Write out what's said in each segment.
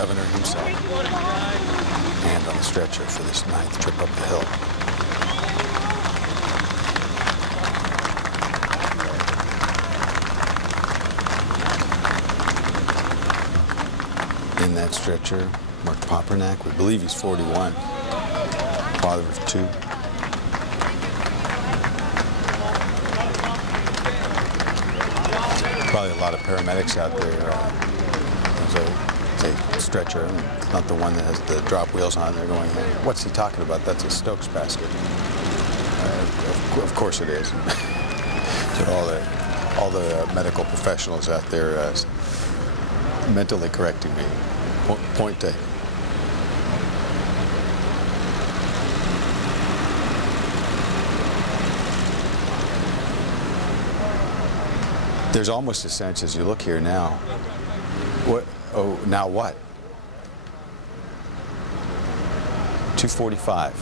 governor himself, and on the stretcher for this 9th trip up the hill. In that stretcher, Mark Papernak, we believe he's 41, father of 2. Probably a lot of paramedics out there. There's a stretcher, and it's not the one that has the drop wheels on. They're going, what's he talking about? That's a Stokes basket. Of course it is. So all the medical professionals out there mentally correcting me. Point taken. There's almost a sense as you look here now, oh, now what? 2:45.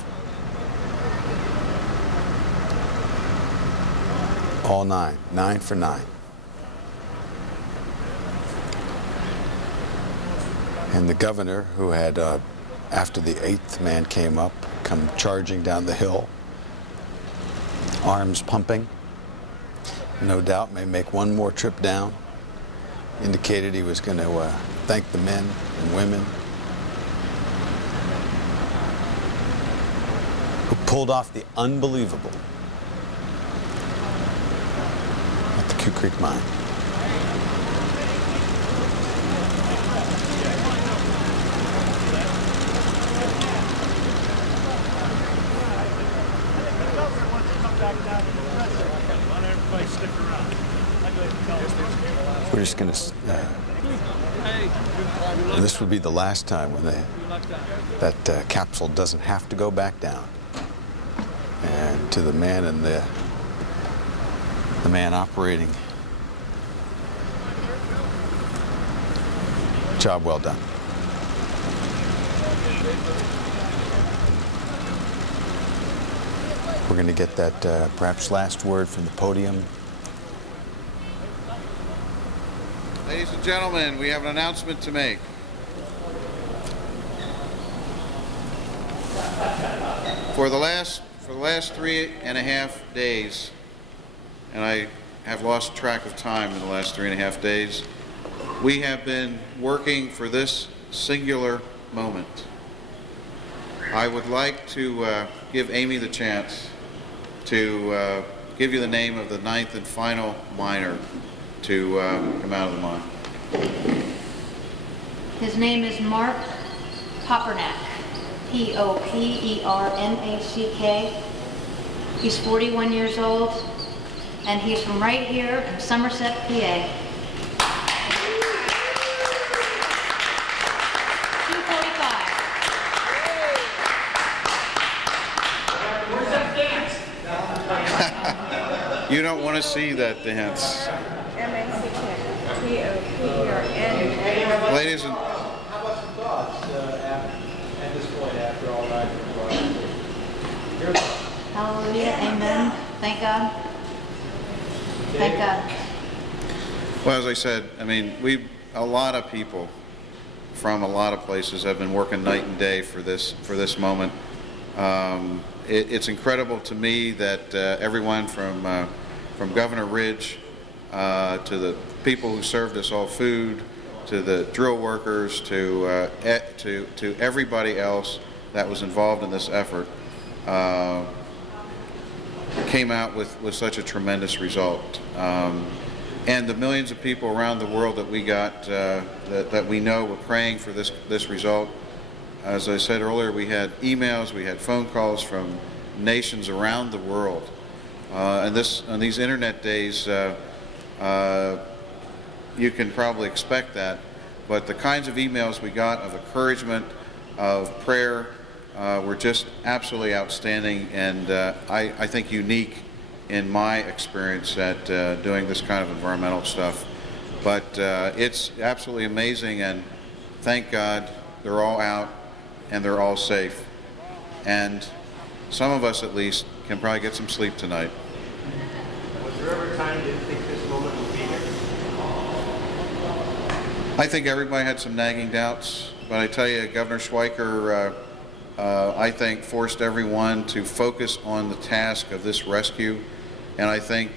All 9 for 9. And the governor, who had, after the 8th man came up, come charging down the hill, arms pumping, no doubt may make one more trip down, indicated he was going to thank the men and women who pulled off the unbelievable at the Q Creek Mine. We're just going to, this would be the last time when that capsule doesn't have to go back down. And to the man and the man operating, job well done. We're going to get that perhaps last word from the podium. Ladies and gentlemen, we have an announcement to make. For the last 3.5 days, and I have lost track of time in the last 3.5 days, we have been working for this singular moment. I would like to give Amy the chance to give you the name of the 9th and final miner to come out of the mine. His name is Mark Papernak, P-O-P-E-R-N-A-C-K. He's 41 years old, and he's from right here in Somerset, PA. 2:45. Where's that dance? You don't want to see that dance. M-A-C-K-P-O-P-E-R-N. Ladies and... How about some thoughts at this point after all that? Your thoughts? Hallelujah, amen. Thank God. Thank God. Well, as I said, I mean, a lot of people from a lot of places have been working night and day for this moment. It's incredible to me that everyone from Governor Ridge to the people who served us all food, to the drill workers, to everybody else that was involved in this effort, came out with such a tremendous result. And the millions of people around the world that we got, that we know were praying for this result. As I said earlier, we had emails, we had phone calls from nations around the world. And on these internet days, you can probably expect that. But the kinds of emails we got of encouragement, of prayer, were just absolutely outstanding, and I think unique in my experience at doing this kind of environmental stuff. But it's absolutely amazing, and thank God they're all out and they're all safe. And some of us, at least, can probably get some sleep tonight. Was there ever a time you didn't think this moment would be here? I think everybody had some nagging doubts. but I tell you, Governor Schweiker, I think, forced everyone to focus on the task of this rescue. And I think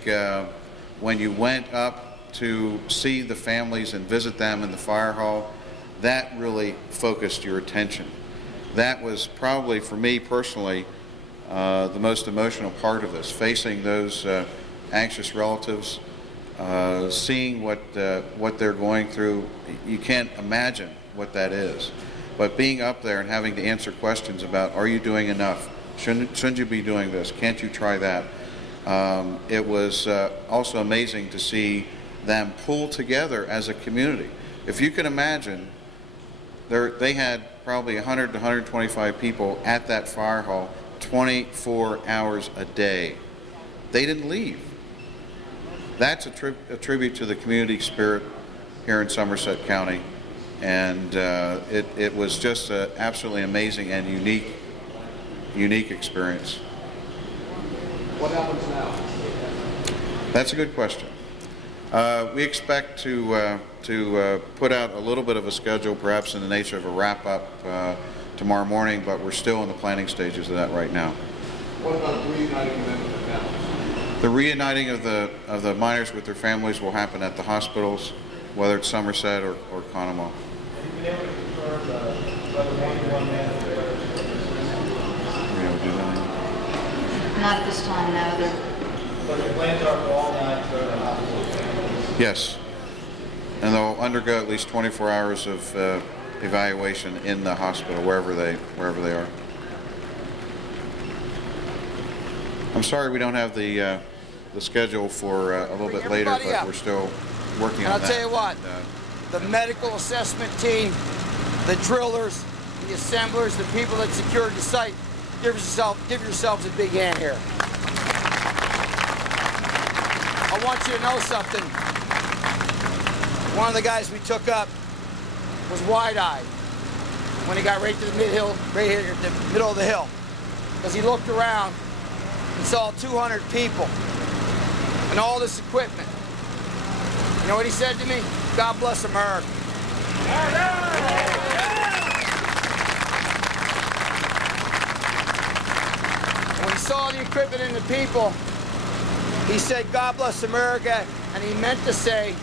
when you went up to see the families and visit them in the fire hall, that really focused your attention. That was probably, for me personally, the most emotional part of this, facing those anxious relatives, seeing what they're going through. You can't imagine what that is. But being up there and having to answer questions about, are you doing enough? Shouldn't you be doing this? Can't you try that? It was also amazing to see them pull together as a community. If you can imagine, they had probably 100 to 125 people at that fire hall 24 hours a day. They didn't leave. That's a tribute to the community spirit here in Somerset County. And it was just an absolutely amazing and unique experience. What happens now? That's a good question. We expect to put out a little bit of a schedule, perhaps in the nature of a wrap-up tomorrow morning, but we're still in the planning stages of that right now. What about reuniting them with the families? The reuniting of the miners with their families will happen at the hospitals, whether it's Somerset or Conemaugh. Have you been able to confirm whether one man is there? Are you able to do that? Not at this time, no. But the plans are for all nine to go to the hospital? Yes, and they'll undergo at least 24 hours of evaluation in the hospital, wherever they are. I'm sorry we don't have the schedule for a little bit later, but we're still working on that. And I'll tell you what, the medical assessment team, the drillers, the assemblers, the people that secured the site, give yourselves a big hand here. I want you to know something. One of the guys we took up was wide-eyed when he got right to the mid-hill, right here at the middle of the hill, because he looked around and saw 200 people and all this equipment. You know what he said to me? God bless America. When he saw the equipment and the people, he said, God bless America, and he meant to say,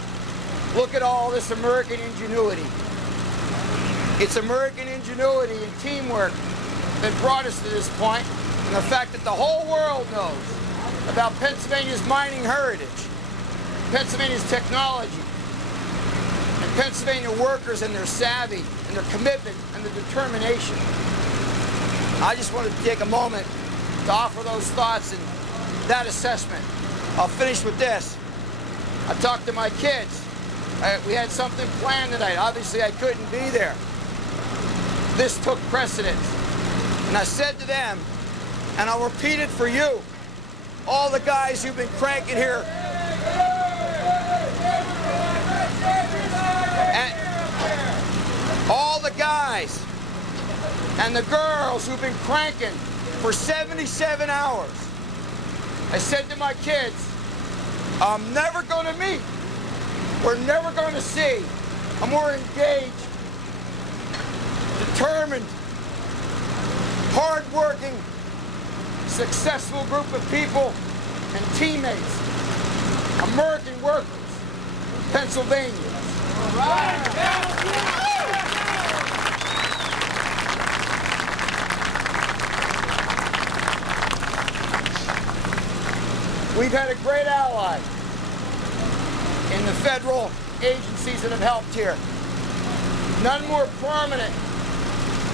look at all this American ingenuity. It's American ingenuity and teamwork that brought us to this point, and the fact that the whole world knows about Pennsylvania's mining heritage, Pennsylvania's technology, and Pennsylvania workers and their savvy and their commitment and their determination. I just wanted to take a moment to offer those thoughts and that assessment. I'll finish with this. I talked to my kids. We had something planned tonight. Obviously, I couldn't be there. This took precedence. And I said to them, and I'll repeat it for you, all the guys who've been cranking here, and all the guys and the girls who've been cranking for 77 hours. I said to my kids, I'm never going to meet, we're never going to see a more engaged, determined, hard-working, successful group of people and teammates, American workers, Pennsylvania. We've had a great ally in the federal agencies that have helped here. None more prominent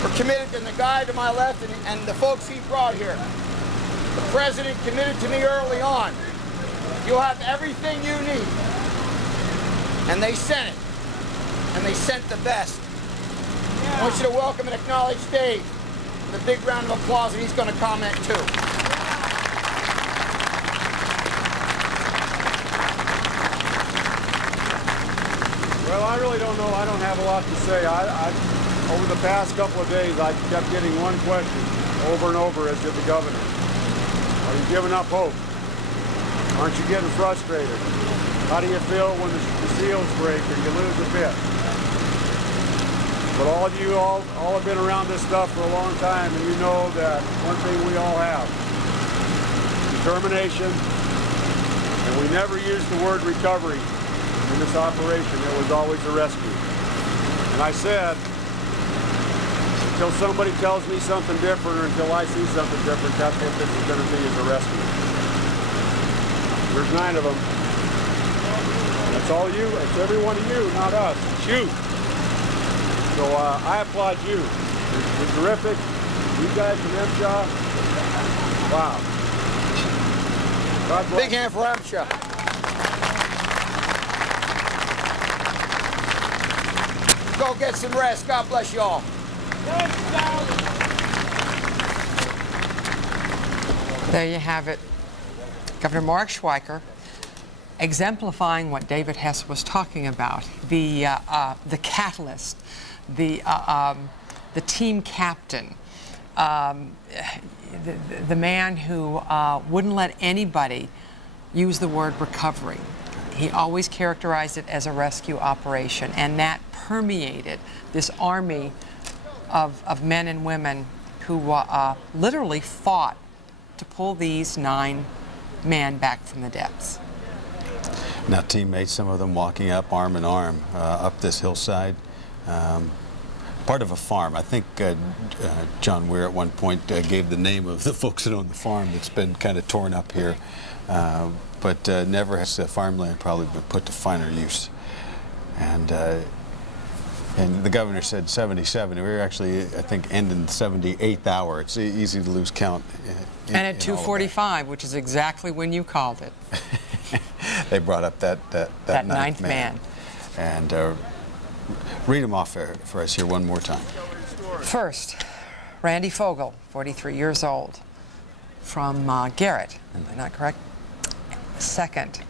or committed than the guy to my left and the folks he brought here. The president committed to me early on. You'll have everything you need. And they sent it. And they sent the best. I want you to welcome and acknowledge Dave with a big round of applause, and he's going to comment too. Well, I really don't know. I don't have a lot to say. Over the past couple of days, I kept getting one question over and over, as did the governor. Are you giving up hope? Aren't you getting frustrated? How do you feel when the seals break or you lose a bit? But all of you all have been around this stuff for a long time, and you know that one thing we all have, determination, and we never used the word recovery in this operation. It was always a rescue. And I said, until somebody tells me something different or until I see something different, that's what this is going to be, is a rescue. There's 9 of them. That's all you. It's every one of you, not us. It's you. So I applaud you. You're terrific. You guys from MSHA. Wow. God bless. Big hand for MSHA. Go get some rest. God bless you all. There you have it. Governor Mark Schweiker exemplifying what David Hess was talking about, the catalyst, the team captain, the man who wouldn't let anybody use the word recovery. He always characterized it as a rescue operation, and that permeated this army of men and women who literally fought to pull these 9 men back from the depths. Now, teammates, some of them walking up arm in arm up this hillside, part of a farm. I think John Weir at one point gave the name of the folks that own the farm that's been kind of torn up here, but never has the farmland probably been put to finer use. And the governor said 77. We were actually, I think, ending the 78th hour. It's easy to lose count. And at 2:45, which is exactly when you called it. They brought up that ninth man. And read them off for us here one more time. First, Randy Fogel, 43 years old, from Garrett. Am I not correct? Second,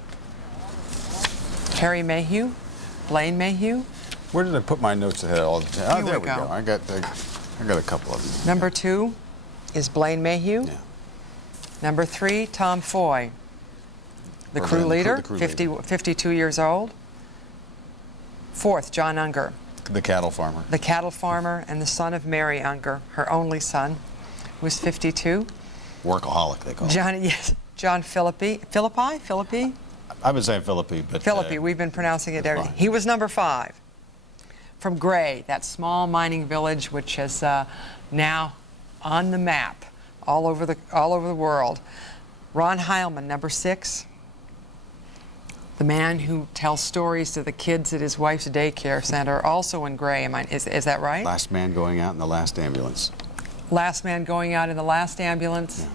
Harry Mayhew, Blaine Mayhew. Where did I put my notes ahead all the time? Oh, Here there we we go. go. I got a couple of them. Number 2 is Blaine Mayhew. Yeah. Number 3, Tom Foy, the Or crew the leader, crew 52 years old. Fourth, John Unger, The cattle farmer. the cattle farmer and the son of Mary Unger, her only son, who was 52. Workaholic, they call him. John Philippi. I've been saying Philippi, but... Philippi, we've been pronouncing it that's every. fine. He was number 5. From Gray, that small mining village which is now on the map all over the world. Ron Heilman, number 6. The man who tells stories to the kids at his wife's daycare center, also in Gray. Is that right? Last man going out in the last ambulance. Last man going out in the last ambulance. Yeah.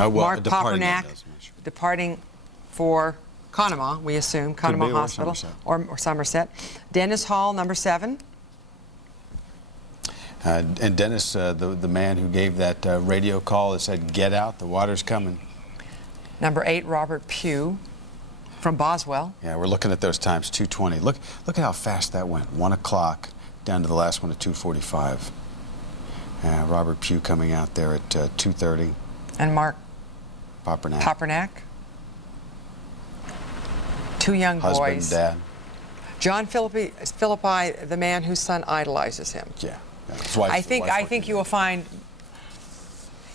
Oh, well, Mark departing Papernak, ambulance, I'm sure. departing for Conemaugh, we assume, Could Conemaugh be, or Hospital, Somerset. or Somerset. Dennis Hall, number 7. And Dennis, the man who gave that radio call that said, "Get out, the water's coming." Number 8, Robert Pugh from Boswell. Yeah, we're looking at those times, 2:20. Look at how fast that went. 1 o'clock down to the last one at 2:45. Robert Pugh coming out there at 2:30. And Mark Papernak. Papernak. 2 young Husband, boys. dad. John Philippi, the man whose son idolizes him. Yeah. His wife- I think you will find,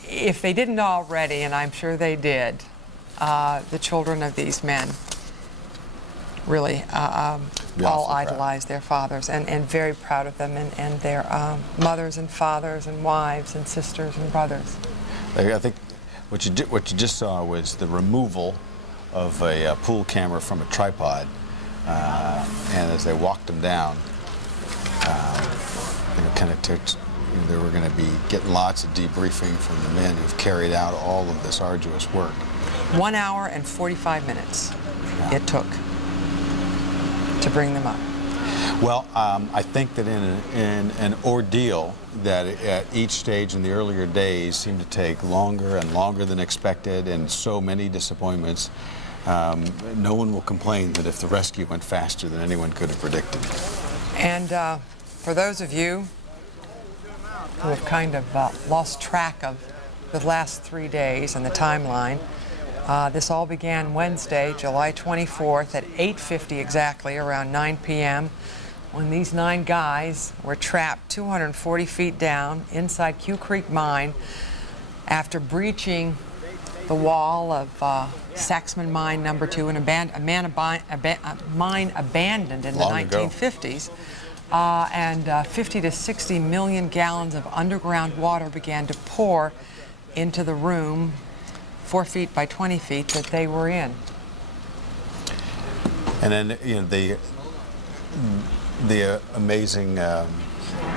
if they didn't already, and I'm sure they did, the children of these men really all awful idolize their fathers and very proud of them and their mothers and fathers and wives and sisters and brothers. I think what you just saw was the removal of a pool camera from a tripod, and as they walked them down, kind of took. They were going to be getting lots of debriefing from the men who've carried out all of this arduous work. 1 hour and 45 minutes it took to bring them up. Well, I think that in an ordeal that at each stage in the earlier days seemed to take longer and longer than expected, and so many disappointments, no one will complain that if the rescue went faster than anyone could have predicted. And for those of you who have kind of lost track of the last 3 days and the timeline, this all began Wednesday, July 24th at 8:50 exactly, around 9 p.m. when these 9 guys were trapped 240 feet down inside Q Creek Mine after breaching the wall of Saxman Mine number 2, a mine abandoned in the Long ago. 1950s. And 50 to 60 million gallons of underground water began to pour into the room 4 feet by 20 feet that they were in. And then, you know, the amazing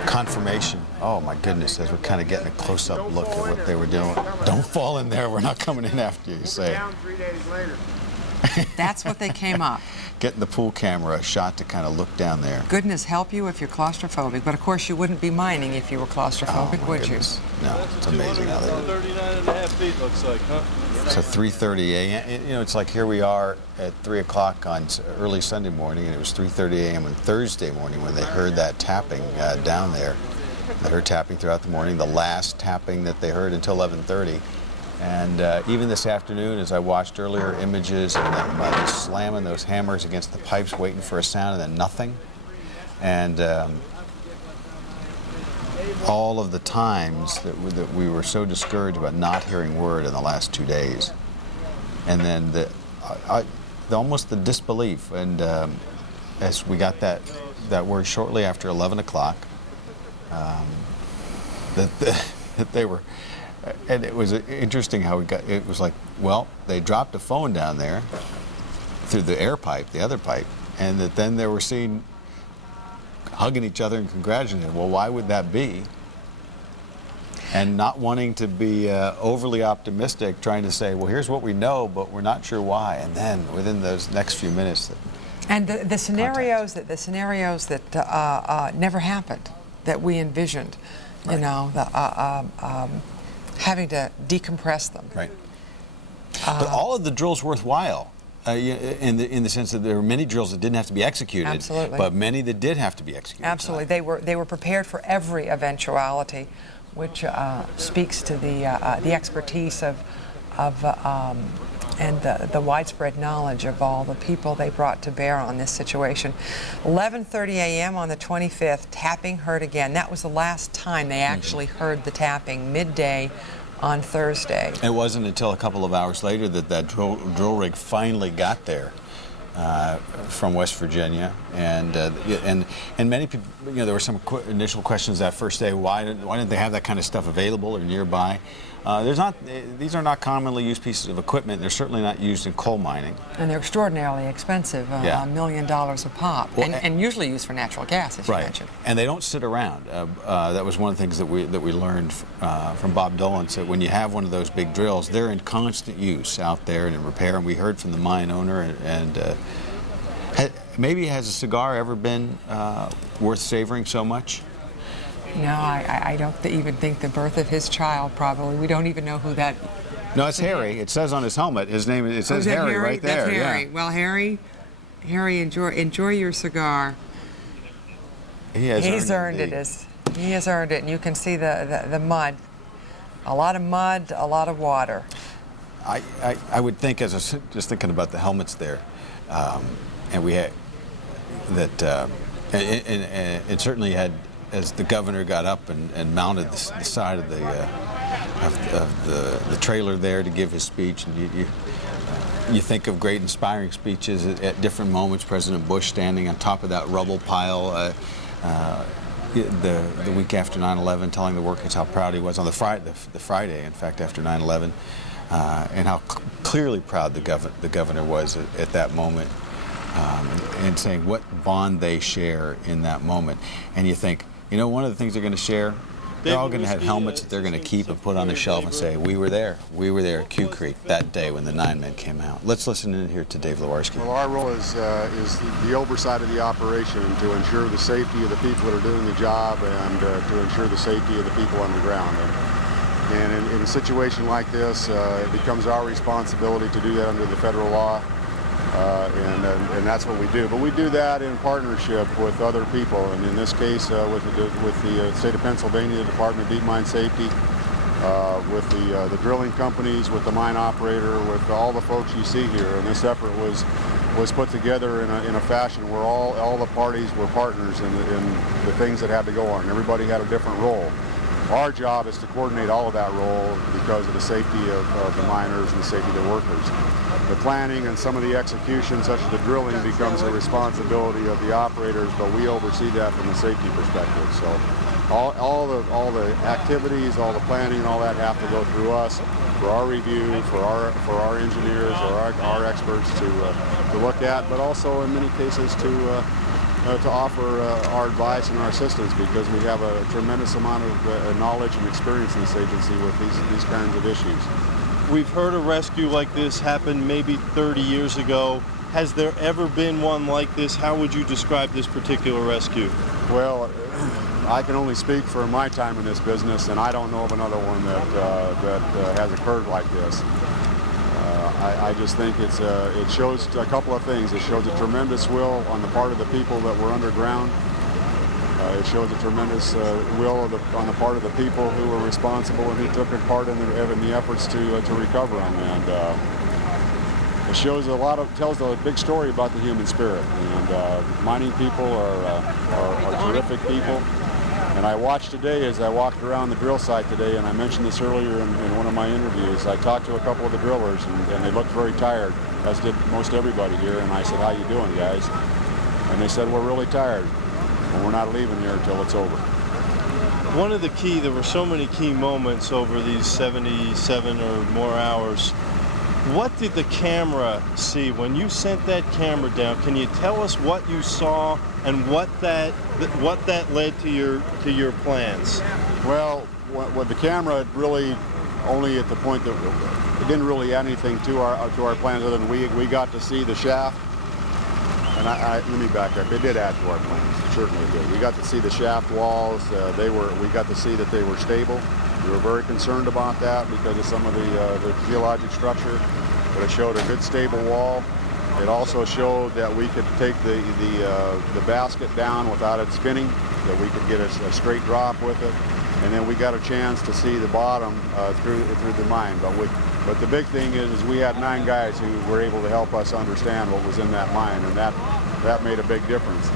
confirmation. Oh my goodness, as we're kind of getting a close-up look at what they were doing. Don't fall in there, we're not coming in after you, say. Down 3 days later. That's what they came up. Getting the pool camera a shot to kind of look down there. Goodness help you if you're claustrophobic, but of course you wouldn't be mining if you were claustrophobic, Oh, my would goodness. No, it's amazing how they. 39.5 feet looks like, huh? So 3:30 a.m. You know, it's like here we are at 3 o'clock on early Sunday morning, and it was 3:30 a.m. on Thursday morning when they heard that tapping down there. They heard tapping throughout the morning. The last tapping that they heard until 11:30. And even this afternoon, as I watched earlier images of them just slamming those hammers against the pipes, waiting for a sound, and then nothing. And all of the times that we were so discouraged about not hearing word in the last 2 days. And then almost the disbelief. And as we got that word shortly after 11 o'clock, that they were. And it was interesting how it was like, well, they dropped a phone down there through the air pipe, the other pipe, and that then they were seen hugging each other and congratulating. Well, why would that be? And not wanting to be overly optimistic, trying to say, well, here's what we know, but we're not sure why. And then within those next few minutes. And the scenarios that never happened, that we envisioned, Right. you know, having to decompress them. Right. But all of the drills worthwhile, in the sense that there were many drills that didn't have to be executed. Absolutely. But many that did have to be executed. Absolutely, they were prepared for every eventuality, which speaks to the expertise and the widespread knowledge of all the people they brought to bear on this situation. 11:30 a.m. on the 25th, tapping heard again. That was the last time they actually heard the tapping, midday on Thursday. It wasn't until a couple of hours later that drill rig finally got there from West Virginia, and many people, you know, there were some initial questions that first day. Why didn't they have that kind of stuff available or nearby? These are not commonly used pieces of equipment. They're certainly not used in coal mining. And they're extraordinarily expensive, Yeah. $1 million a pop, Well, and usually used for natural gas, as you Right, mentioned. and they don't sit around. That was one of the things that we learned from Bob Dolan. So when you have one of those big drills, they're in constant use out there and in repair. And we heard from the mine owner, and maybe has a cigar ever been worth savoring so much? No, I don't even think the birth of his child, probably. We don't even know who that. No, it's Harry. It says on his helmet. His name. It says is that Harry right there. That's Harry. Yeah. Well, Harry, enjoy your cigar. He has He has earned it, and you can see the mud. A lot of mud, a lot of water. I would think, as I was just thinking about the helmets there, and we had that, and it certainly had, as the governor got up and mounted the side of the trailer there to give his speech, and you think of great inspiring speeches at different moments. President Bush standing on top of that rubble pile the week after 9/11, telling the workers how proud he was on the Friday, in fact, after 9/11, and how clearly proud the governor was at that moment, and saying what bond they share in that moment. And you think, you know, one of the things they're going to share, they're all going to have helmets that they're going to keep and put on a shelf and say, we were there at Q Creek that day when the 9 men came out. Let's listen in here to Dave Lewarski. Well, our role is the oversight of the operation to ensure the safety of the people that are doing the job and to ensure the safety of the people underground. And in a situation like this, it becomes our responsibility to do that under the federal law, and that's what we do. But we do that in partnership with other people, and in this case, with the state of Pennsylvania, the Department of Deep Mine Safety, with the drilling companies, with the mine operator, with all the folks you see here. And this effort was was put together in a fashion where all the parties were partners in the things that had to go on. Everybody had a different role. Our job is to coordinate all of that role because of the safety of the miners and the safety of the workers. The planning and some of the execution, such as the drilling, becomes the responsibility of the operators, but we oversee that from a safety perspective. So all the activities, all the planning, all that have to go through us for our review, for our engineers or our experts to look at, but also in many cases to offer our advice and our assistance, because we have a tremendous amount of knowledge and experience in this agency with these kinds of issues. We've heard a rescue like this happen maybe 30 years ago. Has there ever been one like this? How would you describe this particular rescue? Well, I can only speak for my time in this business, and I don't know of another one that has occurred like this. I just think it shows a couple of things. It shows a tremendous will on the part of the people that were underground. It shows a tremendous will on the part of the people who were responsible and who took part in the efforts to recover them. And it shows tells a big story about the human spirit. And mining people are terrific people. And I watched today as I walked around the drill site today, and I mentioned this earlier in one of my interviews. I talked to a couple of the drillers, and they looked very tired, as did most everybody here. And I said, "How you doing, guys?" And they said, "We're really tired, and we're not leaving here until it's over." There were so many key moments over these 77 or more hours. What did the camera see when you sent that camera down? Can you tell us what you saw and what that led to your plans? Well, what the camera really only at the point that it didn't really add anything to our plans, other than we got to see the shaft. And let me back up. It did add to our plans. It certainly did. We got to see the shaft walls. We got to see that they were stable. We were very concerned about that because of some of the geologic structure, but it showed a good stable wall. It also showed that we could take the basket down without it spinning, that we could get a straight drop with it, and then we got a chance to see the bottom through the mine. But the big thing is we had 9 guys who were able to help us understand what was in that mine, and that made a big difference.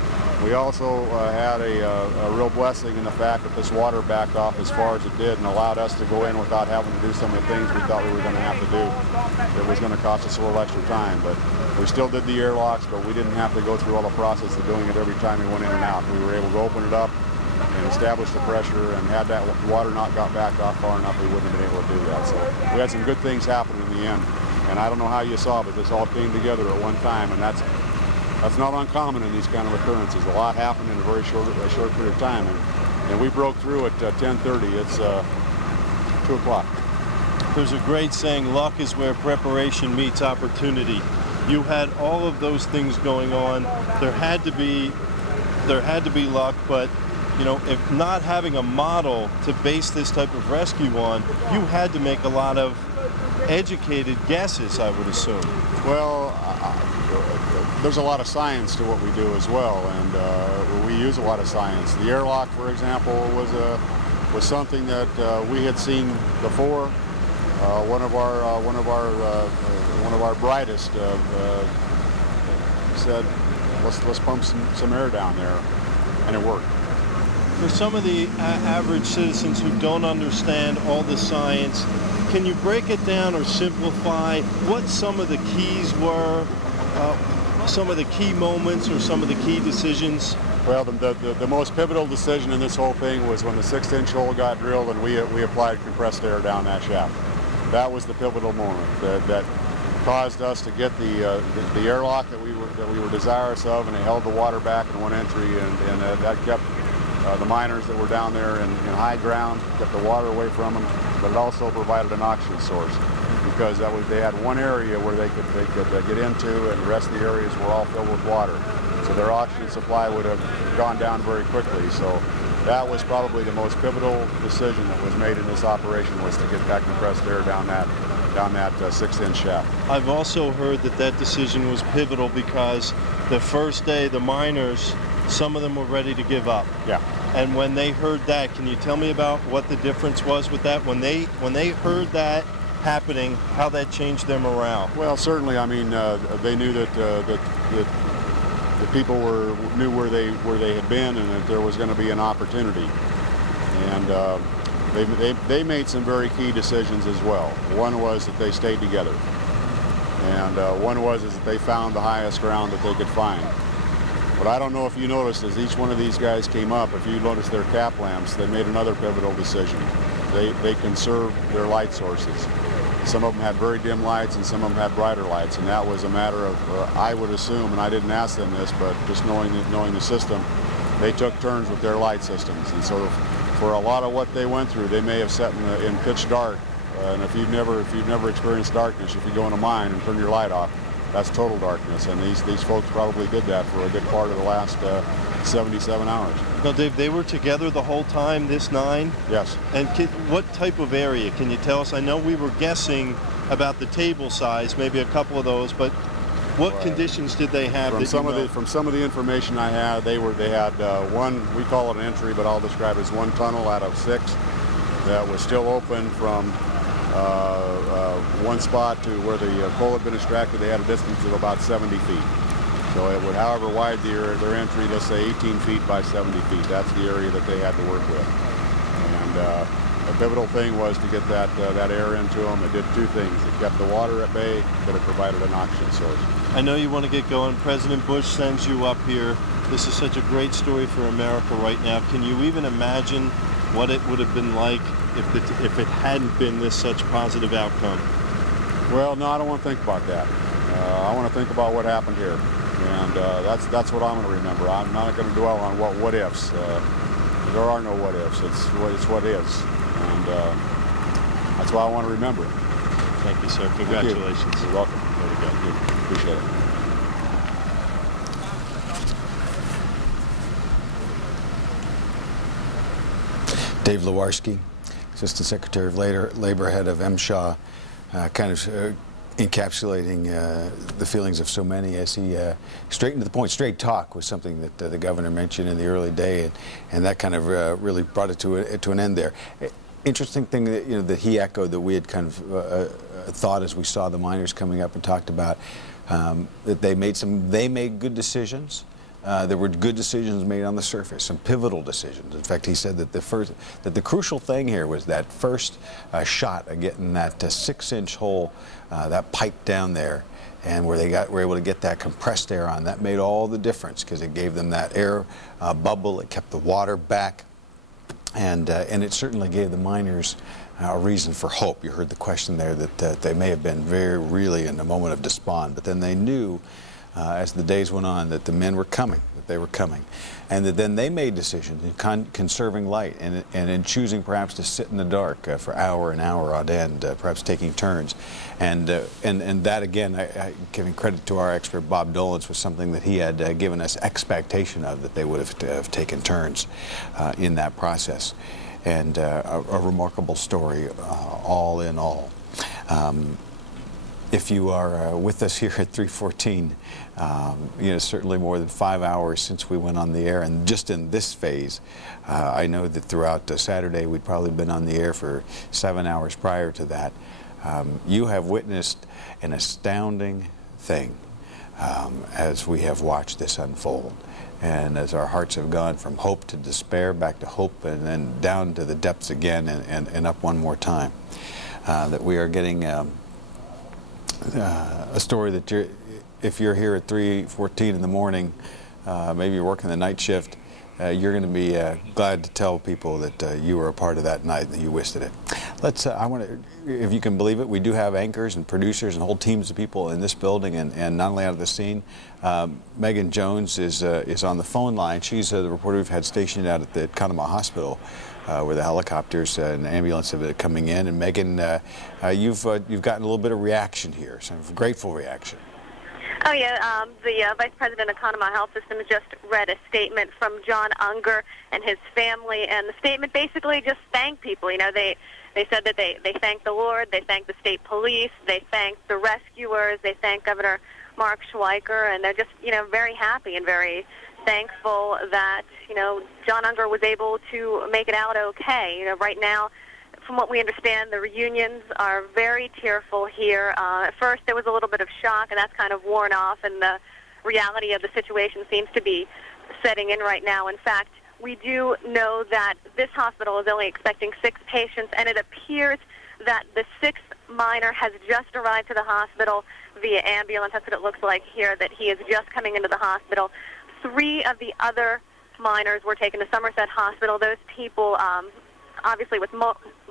We also had a real blessing in the fact that this water backed off as far as it did and allowed us to go in without having to do some of the things we thought we were going to have to do. It was going to cost us a little extra time, but we still did the airlocks, but we didn't have to go through all the process of doing it every time we went in and out. We were able to open it up and establish the pressure, and had that water not got backed off far enough, we wouldn't have been able to do that. So we had some good things happen in the end, and I don't know how you saw, but this all came together at one time, and that's not uncommon in these kind of occurrences. A lot happened in a very short period of time, and we broke through at 10:30. It's 2 o'clock. There's a great saying, luck is where preparation meets opportunity. You had all of those things going on. There had to be luck, but if not having a model to base this type of rescue on, you had to make a lot of educated guesses, I would assume. Well, there's a lot of science to what we do as well, and we use a lot of science. The airlock, for example, was something that we had seen before. One of our brightest said, let's pump some air down there, and it worked. For some of the average citizens who don't understand all the science, can you break it down or simplify what some of the keys were, some of the key moments or some of the key decisions? Well, the most pivotal decision in this whole thing was when the 6-inch hole got drilled and we applied compressed air down that shaft. That was the pivotal moment that caused us to get the airlock that we were desirous of, and it held the water back in one entry, and that kept the miners that were down there in high ground, kept the water away from them, but it also provided an oxygen source, because they had one area where they could get into, and the rest of the areas were all filled with water. So their oxygen supply would have gone down very quickly. So that was probably the most pivotal decision that was made in this operation, was to get that compressed air down that 6-inch shaft. I've also heard that decision was pivotal because the first day the miners, some of them were ready to give up. Yeah. And when they heard that, can you tell me about what the difference was with that? When they heard that happening, how that changed their morale? Well, certainly. I mean, they knew that the people knew where they had been, and that there was going to be an opportunity. And they made some very key decisions as well. One was that they stayed together, and one was that they found the highest ground that they could find. But I don't know if you noticed, as each one of these guys came up, if you noticed their cap lamps, they made another pivotal decision. They conserved their light sources. Some of them had very dim lights, and some of them had brighter lights, and that was a matter of, I would assume, and I didn't ask them this, but just knowing the system, they took turns with their light systems. And so for a lot of what they went through, they may have sat in pitch dark. And if you've never experienced darkness, if you go in a mine and turn your light off, that's total darkness. And these folks probably did that for a good part of the last 77 hours. Now, Dave, they were together the whole time, this 9? Yes. And what type of area? Can you tell us? I know we were guessing about the table size, maybe a couple of those, but what conditions did they have? From some of the information I had, they had one, we call it an entry, but I'll describe it as one tunnel out of 6 that was still open from one spot to where the coal had been extracted. They had a distance of about 70 feet. So it would, however wide their entry, let's say 18 feet by 70 feet, that's the area that they had to work with. And the pivotal thing was to get that air into them. It did 2 things. It kept the water at bay, but it provided an oxygen source. I know you want to get going. President Bush sends you up here. This is such a great story for America right now. Can you even imagine what it would have been like if it hadn't been this such positive outcome? Well, no, I don't want to think about that. I want to think about what happened here, and that's what I'm going to remember. I'm not going to dwell on what ifs. There are no what ifs. It's what is, and that's why I want to remember it. Thank you, sir. Congratulations. Thank you. You're welcome. There we go. Thank you. Appreciate it. Dave Lewarski, Assistant Secretary of Labor, head of MSHA, kind of encapsulating the feelings of so many as he straightened to the point. Straight talk was something that the governor mentioned in the early day, and that kind of really brought it to an end there. Interesting thing that that he echoed, that we had kind of thought as we saw the miners coming up and talked about, that they made good decisions. There were good decisions made on the surface, some pivotal decisions. In fact, he said that the crucial thing here was that first shot of getting that 6-inch hole, that pipe down there, and where they were able to get that compressed air on. That made all the difference because it gave them that air bubble. It kept the water back, and it certainly gave the miners a reason for hope. You heard the question there that they may have been really in a moment of despond, but then they knew as the days went on that the men were coming, that they were coming, and that then they made decisions in conserving light and in choosing perhaps to sit in the dark for hour and hour on end, perhaps taking turns, and that again, giving credit to our expert Bob Dolans, was something that he had given us expectation of, that they would have taken turns in that process, and a remarkable story all in all. If you are with us here at 314, certainly more than 5 hours since we went on the air, and just in this phase, I know that throughout Saturday we'd probably been on the air for 7 hours prior to that. You have witnessed an astounding thing as we have watched this unfold, and as our hearts have gone from hope to despair, back to hope, and then down to the depths again, and up one more time. That we are getting a story that if you're here at 3:14 in the morning, maybe you're working the night shift, you're going to be glad to tell people that you were a part of that night and that you witnessed it. I want to, if you can believe it, we do have anchors and producers and whole teams of people in this building, and not only out of the scene. Megan Jones is on the phone line. She's the reporter we've had stationed out at the Conemaugh Hospital, where the helicopters and ambulance have been coming in. And Megan, you've gotten a little bit of reaction here, some grateful reaction. Oh yeah, the Vice President of Conemaugh Health System just read a statement from John Unger and his family, and the statement basically just thanked people. They said that they thanked the Lord, they thanked the state police, they thanked the rescuers, they thanked Governor Mark Schweiker, and they're just very happy and very thankful that John Unger was able to make it out okay. Right now, from what we understand, the reunions are very tearful here. At first, there was a little bit of shock, and that's kind of worn off, and the reality of the situation seems to be setting in right now. In fact, we do know that this hospital is only expecting 6 patients, and it appears that the 6th minor has just arrived to the hospital via ambulance. That's what it looks like here, that he is just coming into the hospital. 3 of the other minors were taken to Somerset Hospital. Those people, obviously with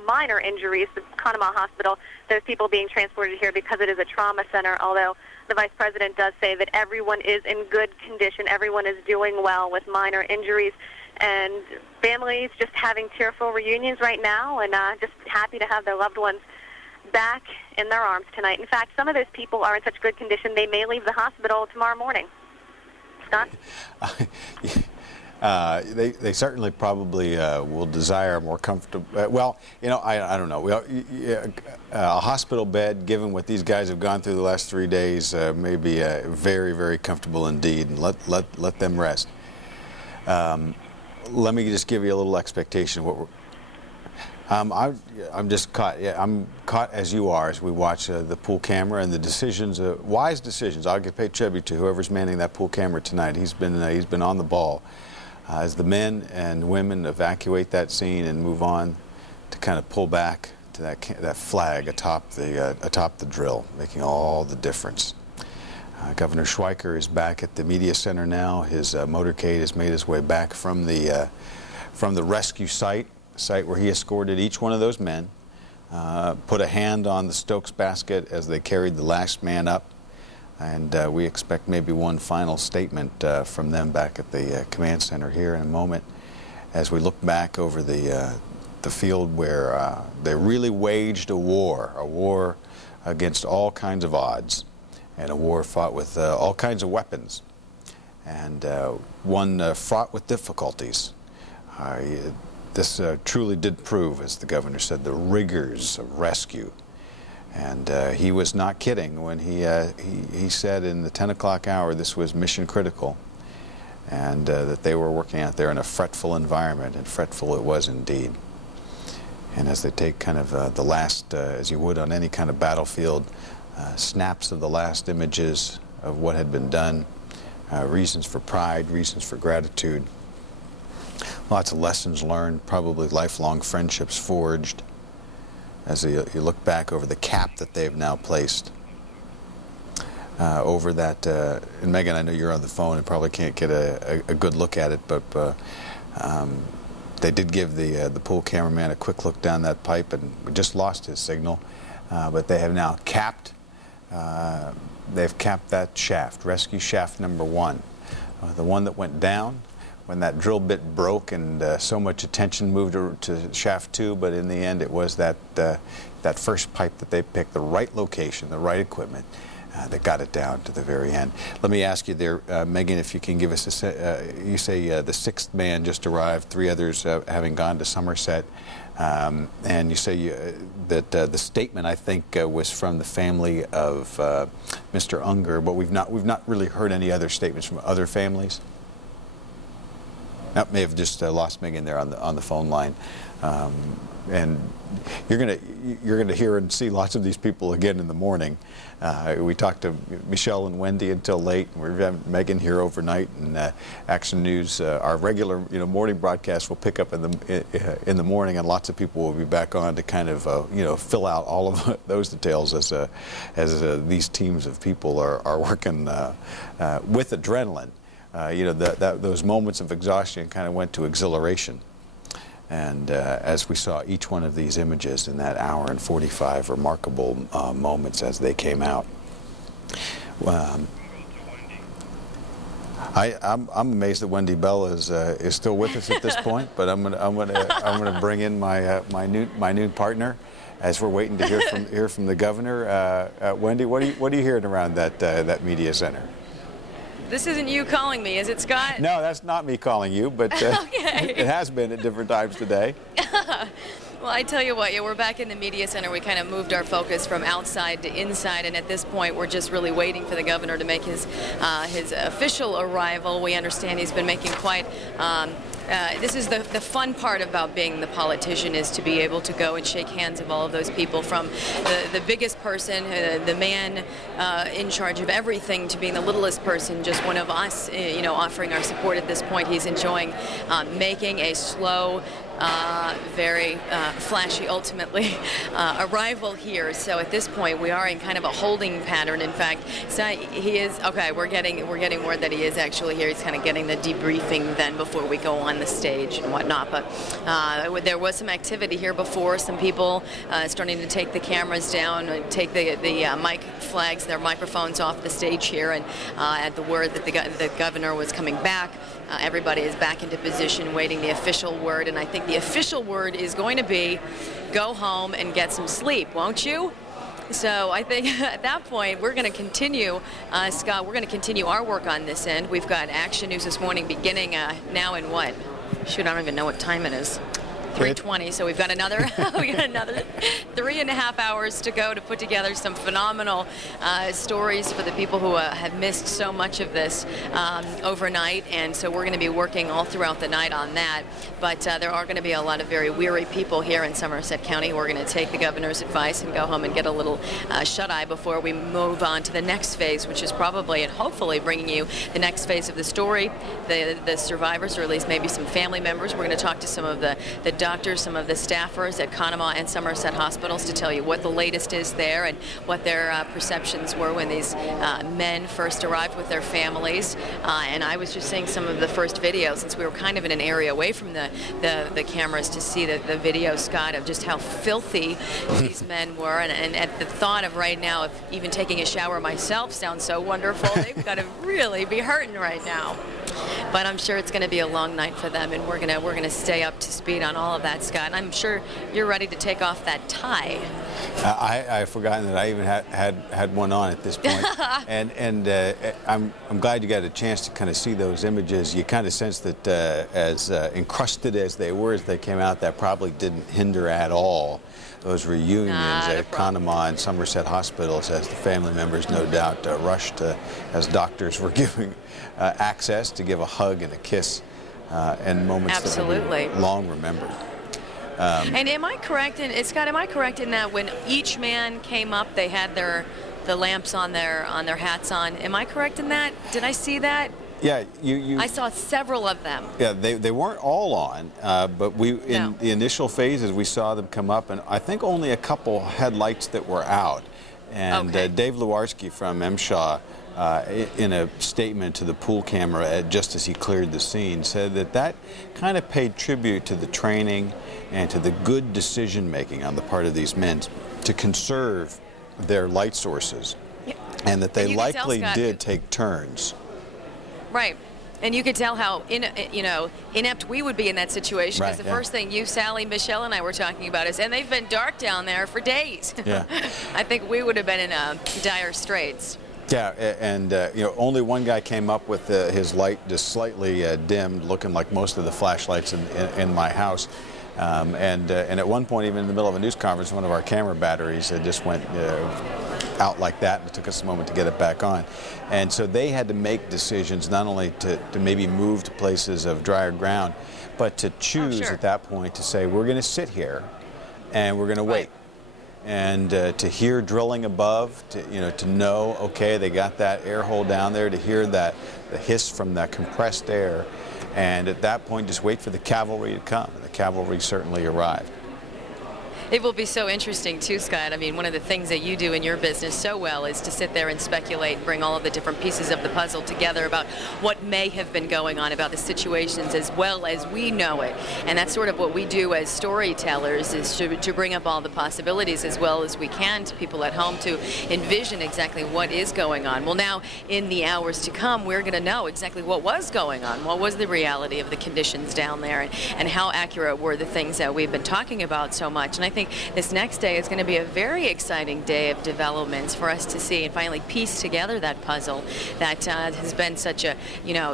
minor injuries, the Conemaugh Hospital, those people being transported here because it is a trauma center, although the Vice President does say that everyone is in good condition, everyone is doing well with minor injuries, and families just having tearful reunions right now, and just happy to have their loved ones back in their arms tonight. In fact, some of those people are in such good condition they may leave the hospital tomorrow morning. Scott? They certainly probably will desire a more comfortable. Well, you know, I don't know. A hospital bed, given what these guys have gone through the last 3 days, may be very, very comfortable indeed. And let them rest. Let me just give you a little expectation of what I'm just caught. Yeah, I'm caught as you are as we watch the pool camera and the decisions, wise decisions. I'll pay tribute to whoever's manning that pool camera tonight. He's been on the ball. As the men and women evacuate that scene and move on to kind of pull back to that flag atop the drill, making all the difference. Governor Schweiker is back at the media center now. His motorcade has made his way back from the rescue site where he escorted each one of those men, put a hand on the Stokes basket as they carried the last man up. And we expect maybe one final statement from them back at the command center here in a moment as we look back over the field where they really waged a war against all kinds of odds, and a war fought with all kinds of weapons, and one fraught with difficulties. This truly did prove, as the governor said, the rigors of rescue. And he was not kidding when he said in the 10 o'clock hour this was mission critical, and that they were working out there in a fretful environment, and fretful it was indeed. And as they take kind of the last, as you would on any kind of battlefield, snaps of the last images of what had been done, reasons for pride, reasons for gratitude, lots of lessons learned, probably lifelong friendships forged, as you look back over the cap that they've now placed over that. And Megan, I know you're on the phone and probably can't get a good look at it, but they did give the pool cameraman a quick look down that pipe, and we just lost his signal. But they have now capped. They've capped that shaft, rescue shaft number 1, the one that went down when that drill bit broke, and so much attention moved to shaft 2, but in the end it was that first pipe that they picked, the right location, the right equipment, that got it down to the very end. Let me ask you there, Megan, if you can give us you say the 6th man just arrived, 3 others having gone to Somerset, and you say that the statement, I think, was from the family of Mr. Unger, but we've not really heard any other statements from other families. I may have just lost Megan there on the phone line, and you're gonna hear and see lots of these people again in the morning. We talked to Michelle and Wendy until late, and we're having Megan here overnight. And Action News, our regular morning broadcast, will pick up in the morning, and lots of people will be back on to kind of fill out all of those details as these teams of people are working with adrenaline. Those moments of exhaustion kind of went to exhilaration. And as we saw each one of these images in that hour and 45 remarkable moments as they came out, I'm amazed that Wendy Bell is still with us at this point. But I'm gonna bring in my new partner as we're waiting to hear from the governor. Wendy, what are you hearing around that media center? This isn't you calling me, is it, Scott? No, that's not me calling you, but okay. It has been at different times today. Well, I tell you what, we're back in the media center. We kind of moved our focus from outside to inside, and at this point, we're just really waiting for the governor to make his official arrival. We understand he's been making quite this is the fun part about being the politician, is to be able to go and shake hands of all of those people, from the biggest person, the man in charge of everything, to being the littlest person, just one of us, offering our support at this point. He's enjoying making a slow, very flashy, ultimately, arrival here. So at this point, we are in kind of a holding pattern. In fact, so he is okay. We're getting word that he is actually here. He's kind of getting the debriefing then before we go on the stage and whatnot. But there was some activity here before. Some people starting to take the cameras down, take the mic flags, their microphones off the stage here, and at the word that the governor was coming back. Everybody is back into position, waiting the official word, and I think the official word is going to be, go home and get some sleep, won't you? So I think at that point, we're going to continue, Scott, we're going to continue our work on this end. We've got Action News this morning beginning now in what? Shoot, I don't even know what time it is. 3:20, so we've got another 3.5 hours to go to put together some phenomenal stories for the people who have missed so much of this overnight, and so we're going to be working all throughout the night on that. But there are going to be a lot of very weary people here in Somerset County who are going to take the governor's advice and go home and get a little shut-eye before we move on to the next phase, which is probably and hopefully bringing you the next phase of the story, the survivors, or at least maybe some family members. We're going to talk to some of the doctors, some of the staffers at Conemaugh and Somerset hospitals to tell you what the latest is there and what their perceptions were when these men first arrived with their families. And I was just seeing some of the first videos, since we were kind of in an area away from the cameras, to see the video, Scott, of just how filthy these men were. And at the thought of right now of even taking a shower myself sounds so wonderful. They've got to really be hurting right now. But I'm sure it's going to be a long night for them, and we're gonna stay up to speed on all of that, Scott. And I'm sure you're ready to take off that tie. I've forgotten that I even had one on at this point. and I'm glad you got a chance to kind of see those images. You kind of sense that as encrusted as they were as they came out, that probably didn't hinder at all those reunions at Conemaugh and Somerset hospitals, as the family members no doubt rushed as doctors were giving access to give a hug and a kiss, and moments that will be long remembered. And am I correct in, Scott, am I correct in that when each man came up, they had the lamps on their hats on? Am I correct in that? Did I see that? Yeah, I saw several of them. Yeah, they weren't all on, but in the initial phases we saw them come up, and I think only a couple had lights that were out. And Dave Lewarski from MSHA, in a statement to the pool camera just as he cleared the scene, said that kind of paid tribute to the training and to the good decision making on the part of these men to conserve their light sources, and that they likely did take turns. Right. And you could tell how inept we would be in that situation, because the first thing you, Sally, Michelle, and I were talking about is, and they've been dark down there for days. Yeah. I think we would have been in dire straits. Yeah, and only one guy came up with his light just slightly dimmed, looking like most of the flashlights in my house. And at one point, even in the middle of a news conference, one of our camera batteries just went out like that, and it took us a moment to get it back on. And so they had to make decisions not only to maybe move to places of drier ground, but to choose at that point to say, we're going to sit here and we're going to wait. And to hear drilling above, to know, okay, they got that air hole down there, to hear the hiss from that compressed air, and at that point just wait for the cavalry to come. And the cavalry certainly arrived. It will be so interesting too, Scott. I mean, one of the things that you do in your business so well is to sit there and speculate and bring all of the different pieces of the puzzle together about what may have been going on, about the situations as well as we know it. And that's sort of what we do as storytellers, is to bring up all the possibilities as well as we can to people at home to envision exactly what is going on. Well, now in the hours to come, we're going to know exactly what was going on, what was the reality of the conditions down there, and how accurate were the things that we've been talking about so much. And I think this next day is going to be a very exciting day of developments for us to see and finally piece together that puzzle that has been such a,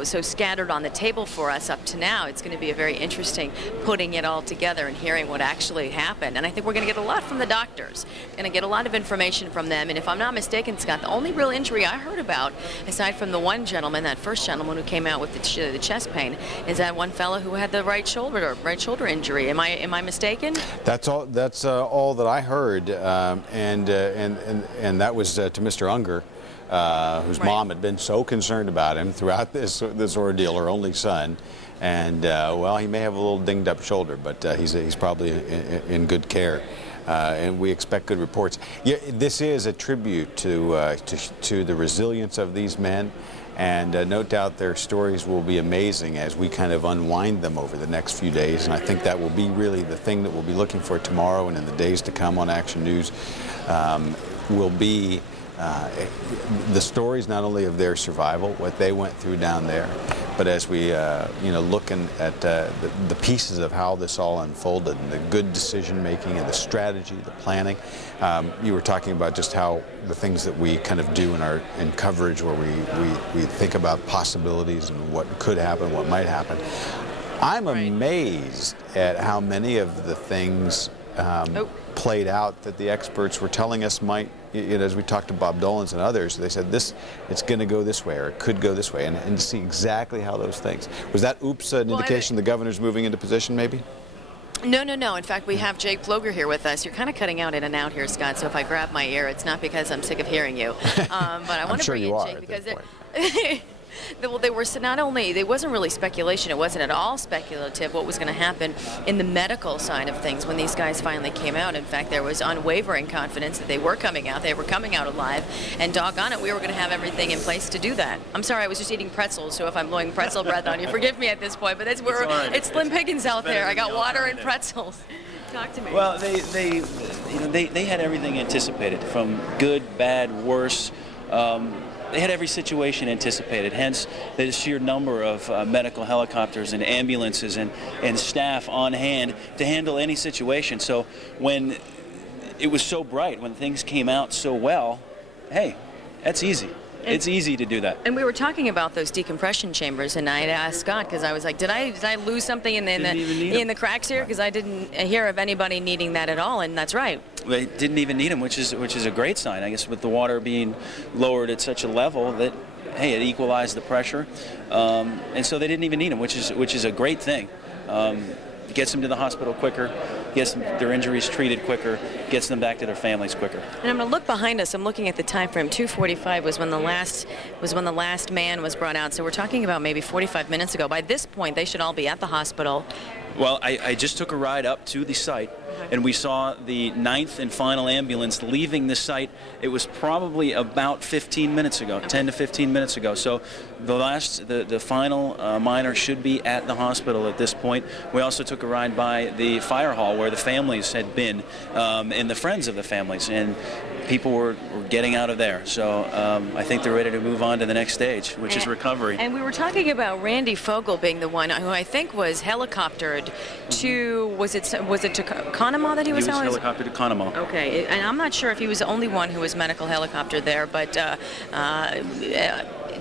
so scattered on the table for us up to now. It's going to be a very interesting putting it all together and hearing what actually happened. And I think we're going to get a lot from the doctors. Going to get a lot of information from them. And if I'm not mistaken, Scott, the only real injury I heard about, aside from the one gentleman, that first gentleman who came out with the chest pain, is that one fellow who had the right shoulder injury. Am I mistaken? That's all. That's all that I heard, and that was to Mr. Unger, whose mom had been so concerned about him throughout this ordeal, her only son, and well, he may have a little dinged up shoulder, but he's probably in good care. And we expect good reports. Yeah, this is a tribute to the resilience of these men, and no doubt their stories will be amazing as we kind of unwind them over the next few days. And I think that will be really the thing that we'll be looking for tomorrow and in the days to come on Action News. Will be the stories not only of their survival, what they went through down there, but as we looking at the pieces of how this all unfolded and the good decision making and the strategy, the planning. You were talking about just how the things that we kind of do in coverage, where we think about possibilities and what could happen, what might happen. I'm amazed at how many of the things played out that the experts were telling us might, as we talked to Bob Dolans and others, they said it's going to go this way or it could go this way, and to see exactly how those things. Was that an indication the governor's moving into position maybe? No. In fact, we have Jake Ploger here with us. You're kind of cutting out in and out here, Scott, so if I grab my ear, it's not because I'm sick of hearing you. But I want to bring in Jake because well, they were not only, it wasn't really speculation, it wasn't at all speculative what was going to happen in the medical side of things when these guys finally came out. In fact, there was unwavering confidence that they were coming out alive, and doggone it, we were going to have everything in place to do that. I'm sorry, I was just eating pretzels, so if I'm blowing pretzel breath on you, forgive me at this point, but it's Slim Pickens out there. I got water and pretzels. Talk to me. Well, they had everything anticipated, from good, bad, worse. They had every situation anticipated, hence the sheer number of medical helicopters and ambulances and staff on hand to handle any situation. So when it was so bright, when things came out so well, hey, that's easy. It's easy to do that. And we were talking about those decompression chambers, and I had asked Scott, because I was like, did I lose something in the cracks here? Because I didn't hear of anybody needing that at all, and that's right. They didn't even need them, which is a great sign, I guess, with the water being lowered at such a level that, hey, it equalized the pressure, and so they didn't even need them, which is a great thing. Gets them to the hospital quicker, gets their injuries treated quicker, gets them back to their families quicker. And I'm going to look behind us. I'm looking at the time frame. 2:45 was when the last man was brought out. So we're talking about maybe 45 minutes ago. By this point, they should all be at the hospital. Well, I just took a ride up to the site, and we saw the 9th and final ambulance leaving the site. It was probably about 15 minutes ago, 10 to 15 minutes ago. So the final miner should be at the hospital at this point. We also took a ride by the fire hall where the families had been, and the friends of the families, and people were getting out of there. So I think they're ready to move on to the next stage, which is recovery. And we were talking about Randy Fogel being the one who I think was helicoptered to, was it to Conemaugh that he was helicoptered to Conemaugh. Okay, and I'm not sure if he was the only one who was medical helicoptered there, but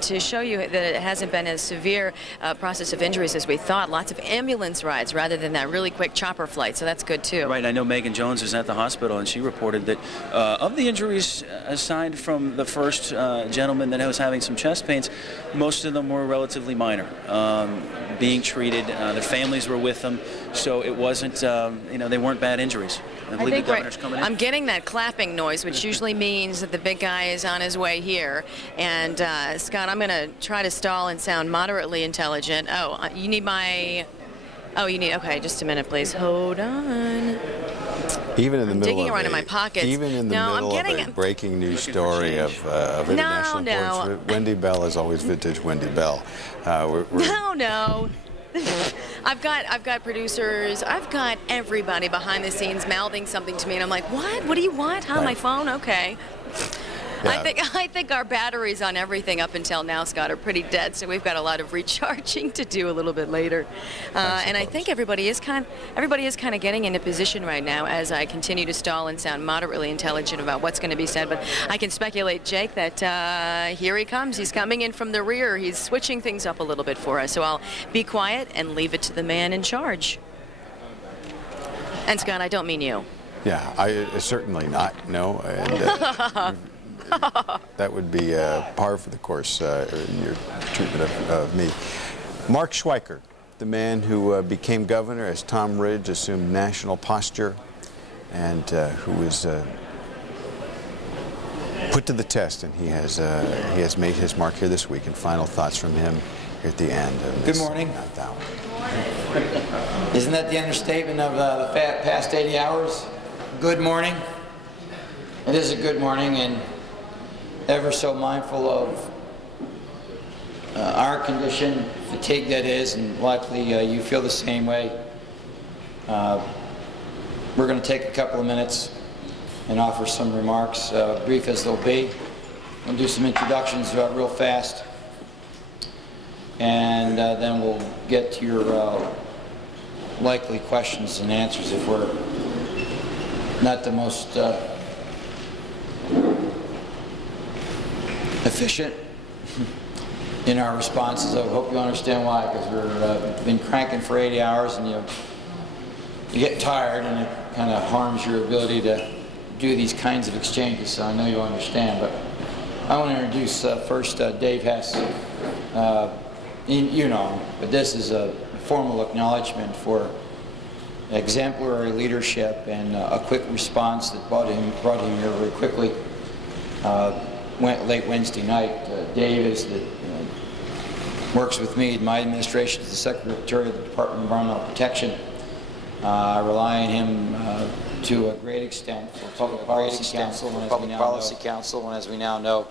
to show you that it hasn't been as severe a process of injuries as we thought. Lots of ambulance rides rather than that really quick chopper flight, so that's good too. Right, I know Megan Jones is at the hospital, and she reported that of the injuries, aside from the first gentleman that was having some chest pains, most of them were relatively minor, being treated. Their families were with them, so it wasn't, they weren't bad injuries. I believe the governor's coming in. I'm getting that clapping noise, which usually means that the big guy is on his way here. And Scott, I'm going to try to stall and sound moderately intelligent. Oh, you need my... Oh, you need... Okay, just a minute, please. Hold on. Even in the middle digging of around in my pockets. Even in the middle of a breaking news story of international importance, Wendy Bell is always vintage Wendy Bell. No. I've got producers, I've got everybody behind the scenes mouthing something to me, and I'm like, what? What do you want? Huh? Right. My phone? Okay. I think our batteries on everything up until now, Scott, are pretty dead. So we've got a lot of recharging to do a little bit later. And I think everybody is kind of getting into position right now as I continue to stall and sound moderately intelligent about what's going to be said. But I can speculate, Jake, that here he comes. He's coming in from the rear. He's switching things up a little bit for us. So I'll be quiet and leave it to the man in charge. And Scott, I don't mean you. Yeah, I certainly not. No, and that would be par for the course in your treatment of me. Mark Schweiker, the man who became governor as Tom Ridge assumed national posture, and who was put to the test, and he has made his mark here this week. And final thoughts from him here at the end. Good morning. Isn't that the understatement of the past 80 hours? Good morning. It is a good morning, and ever so mindful of our condition, fatigue that is, and likely you feel the same way. We're going to take a couple of minutes and offer some remarks, brief as they'll be. We'll do some introductions real fast, and then we'll get to your likely questions and answers if we're not the most efficient in our responses. I hope you understand why, because we've been cranking for 80 hours and you get tired, and it kind of harms your ability to do these kinds of exchanges, so I know you understand. But I want to introduce first Dave Hess. You know him, but this is a formal acknowledgement for exemplary leadership and a quick response that brought him here very quickly. Went late Wednesday night. Dave is works with me in my administration as the Secretary of the Department of Environmental Protection. I rely on him to a great extent for Public Policy Council, and as we now know,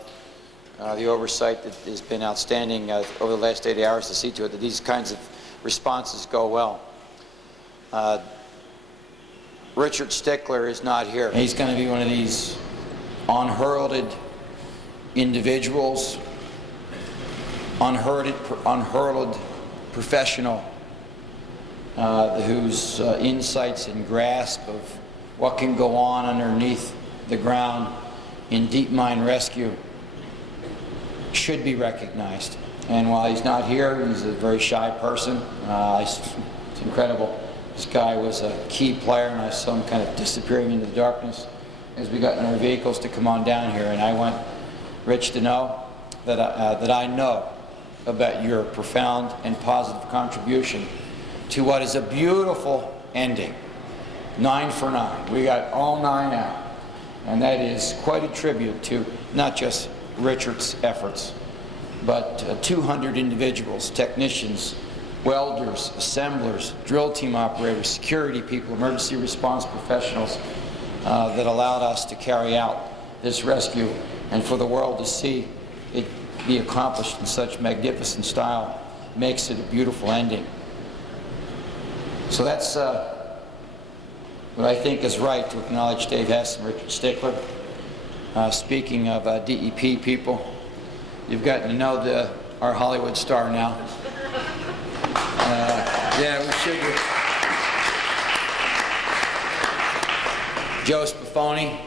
the oversight that has been outstanding over the last 80 hours to see to it that these kinds of responses go well. Richard Stickler is not here. He's going to be one of these unheralded individuals, unheralded professional whose insights and grasp of what can go on underneath the ground in deep mine rescue should be recognized. And while he's not here, he's a very shy person. It's incredible. This guy was a key player, and I saw him kind of disappearing into the darkness as we got in our vehicles to come on down here. And I want Rich to know that I know about your profound and positive contribution to what is a beautiful ending. 9 for 9. We got all 9 out. And that is quite a tribute to not just Richard's efforts, but 200 individuals, technicians, welders, assemblers, drill team operators, security people, emergency response professionals that allowed us to carry out this rescue, and for the world to see it be accomplished in such magnificent style makes it a beautiful ending. So that's what I think is right, to acknowledge Dave Hess and Richard Stickler. Speaking of DEP people, you've gotten to know our Hollywood star now. Yeah, we should. Joe Spafoni.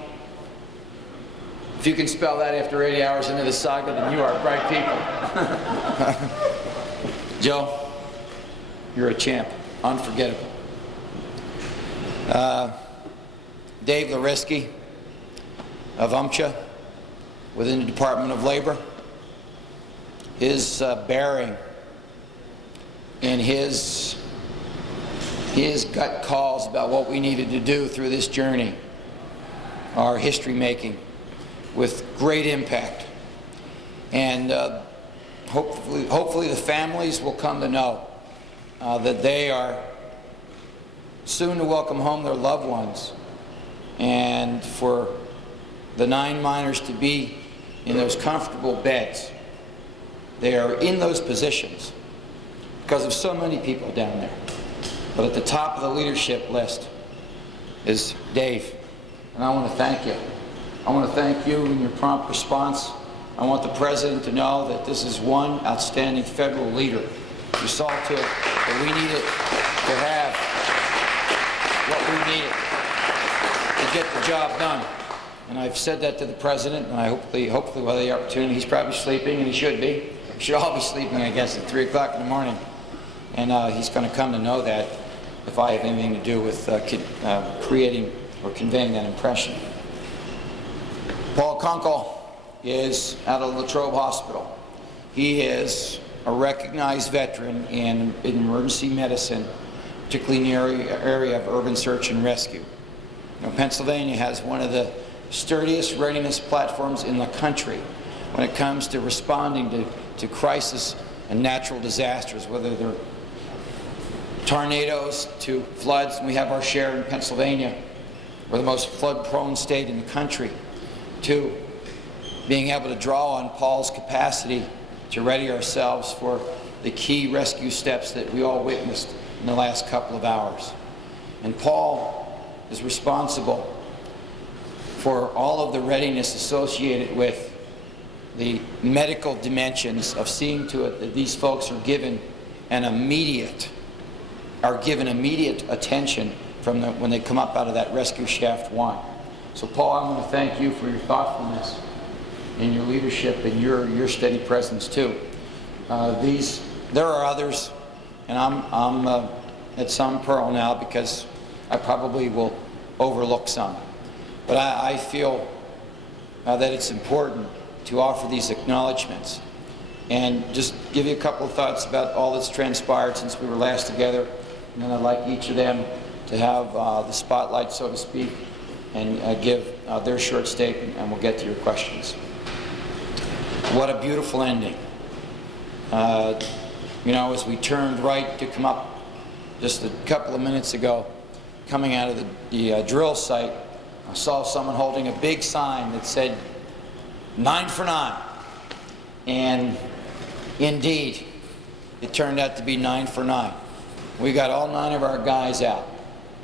If you can spell that after 80 hours into the saga, then you are bright people. Joe, you're a champ. Unforgettable. Dave Larisky of UMCHA within the Department of Labor. His bearing and his gut calls about what we needed to do through this journey are history-making with great impact. And hopefully the families will come to know that they are soon to welcome home their loved ones, and for the 9 miners to be in those comfortable beds. They are in those positions because of so many people down there. But at the top of the leadership list is Dave, and I want to thank you I want to thank you and your prompt response. I want the President to know that this is one outstanding federal leader who saw to it that we needed to have what we needed to get the job done. And I've said that to the President, and I hopefully while the opportunity, he's probably sleeping, and he should be. We should all be sleeping, I guess, at 3 o'clock in the morning. And he's going to come to know that if I have anything to do with creating or conveying that impression. Paul Kunkel is out of Latrobe Hospital. He is a recognized veteran in emergency medicine, particularly in the area of urban search and rescue. You know, Pennsylvania has one of the sturdiest readiness platforms in the country when it comes to responding to crisis and natural disasters, whether they're tornadoes to floods. We have our share in Pennsylvania. We're the most flood-prone state in the country. To being able to draw on Paul's capacity to ready ourselves for the key rescue steps that we all witnessed in the last couple of hours. And Paul is responsible for all of the readiness associated with the medical dimensions of seeing to it that these folks are given immediate attention from when they come up out of that rescue shaft 1. So Paul, I want to thank you for your thoughtfulness and your leadership and your steady presence too. There are others, and I'm at some peril now because I probably will overlook some. But I feel that it's important to offer these acknowledgments and just give you a couple of thoughts about all that's transpired since we were last together. And then I'd like each of them to have the spotlight, so to speak, and give their short statement, and we'll get to your questions. What a beautiful ending. You know, as we turned right to come up just a couple of minutes ago, coming out of the drill site, I saw someone holding a big sign that said 9 for 9. And indeed, it turned out to be 9 for 9. We got all 9 of our guys out.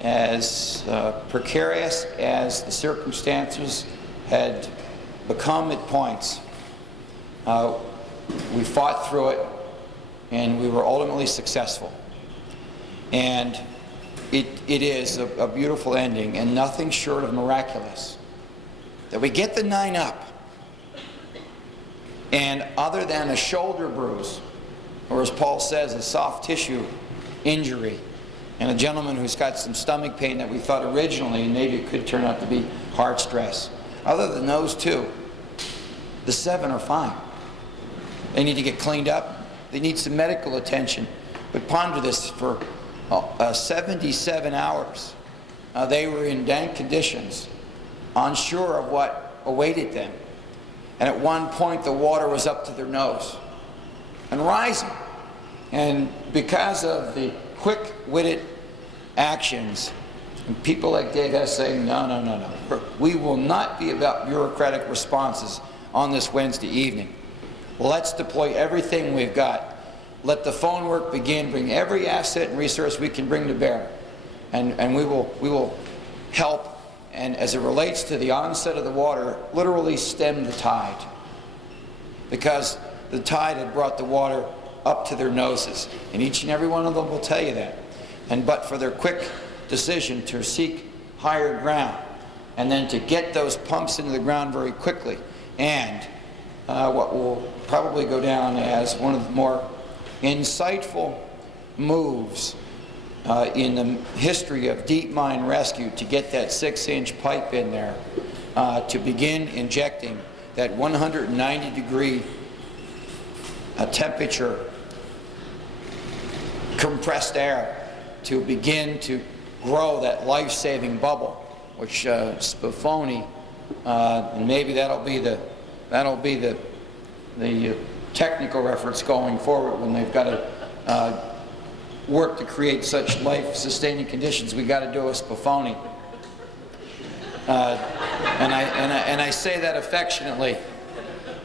As precarious as the circumstances had become at points, we fought through it, and we were ultimately successful. And it is a beautiful ending, and nothing short of miraculous that we get the 9 up, and other than a shoulder bruise, or as Paul says, a soft tissue injury, and a gentleman who's got some stomach pain that we thought originally maybe it could turn out to be heart stress. Other than those 2, the 7 are fine. They need to get cleaned up. They need some medical attention. But ponder this, for 77 hours, they were in dank conditions, unsure of what awaited them. And at one point, the water was up to their nose and rising. And because of the quick-witted actions, and people like Dave Hess saying, no, we will not be about bureaucratic responses on this Wednesday evening. Let's deploy everything we've got. Let the phone work begin. Bring every asset and resource we can bring to bear, and we will help. And as it relates to the onset of the water, literally stem the tide, because the tide had brought the water up to their noses, and each and every one of them will tell you that. And but for their quick decision to seek higher ground, and then to get those pumps into the ground very quickly, and what will probably go down as one of the more insightful moves in the history of deep mine rescue, to get that 6-inch pipe in there to begin injecting that 190-degree temperature compressed air to begin to grow that life-saving bubble, which Spifoni, and maybe that'll be the technical reference going forward when they've got to work to create such life-sustaining conditions. We got to do a Spifoni, and I say that affectionately,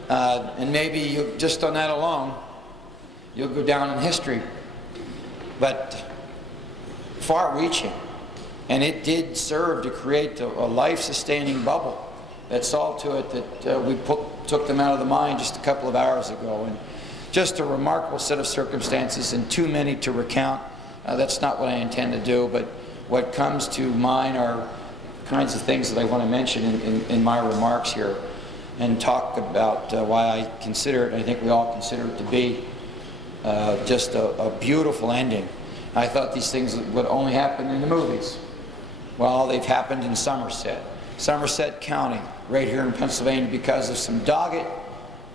and maybe you, just on that alone, you'll go down in history. But far-reaching, and it did serve to create a life-sustaining bubble that saw to it that we took them out of the mine just a couple of hours ago. And just a remarkable set of circumstances and too many to recount. That's not what I intend to do, but what comes to mind are kinds of things that I want to mention in my remarks here and talk about why I consider it, I think we all consider it to be just a beautiful ending. I thought these things would only happen in the movies. Well, they've happened in Somerset County, right here in Pennsylvania, because of some dogged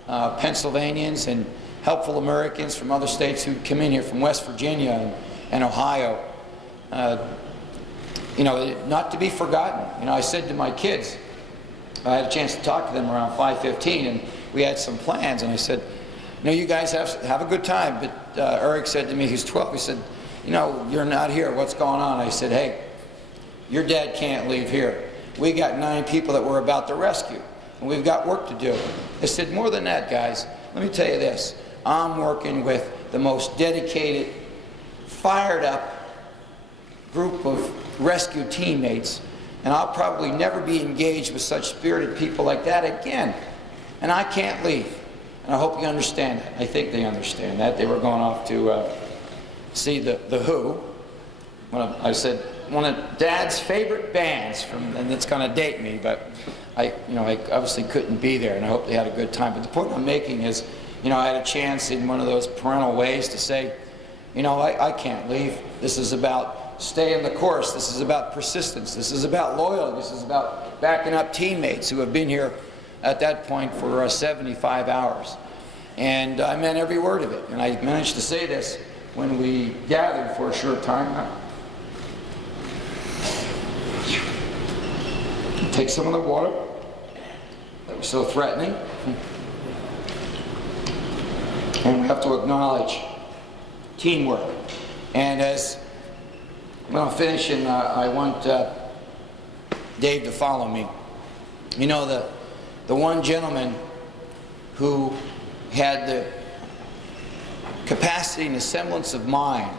Pennsylvanians and helpful Americans from other states who come in here, from West Virginia and Ohio. You know, not to be forgotten. You know, I said to my kids, I had a chance to talk to them around 5:15, and we had some plans, and I said, you know, you guys have a good time. But Eric said to me, he's 12, he said, you know, you're not here, what's going on? I said, hey, your dad can't leave here. We got 9 people that we're about to rescue, and we've got work to do. I said, more than that, guys, let me tell you this. I'm working with the most dedicated, fired up group of rescue teammates, and I'll probably never be engaged with such spirited people like that again. And I can't leave. And I hope you understand that. I think they understand that. They were going off to see the Who. I said, one of Dad's favorite bands, and it's going to date me, but I obviously couldn't be there, and I hope they had a good time. But the point I'm making is, you know, I had a chance in one of those parental ways to say, you know, I can't leave. This is about staying the course. This is about persistence. This is about loyalty. This is about backing up teammates who have been here at that point for 75 hours. And I meant every word of it. And I managed to say this when we gathered for a short time. Take some of the water that was so threatening. And we have to acknowledge teamwork. And as well, I'm finishing, I want Dave to follow me. You know, the one gentleman who had the capacity and the semblance of mind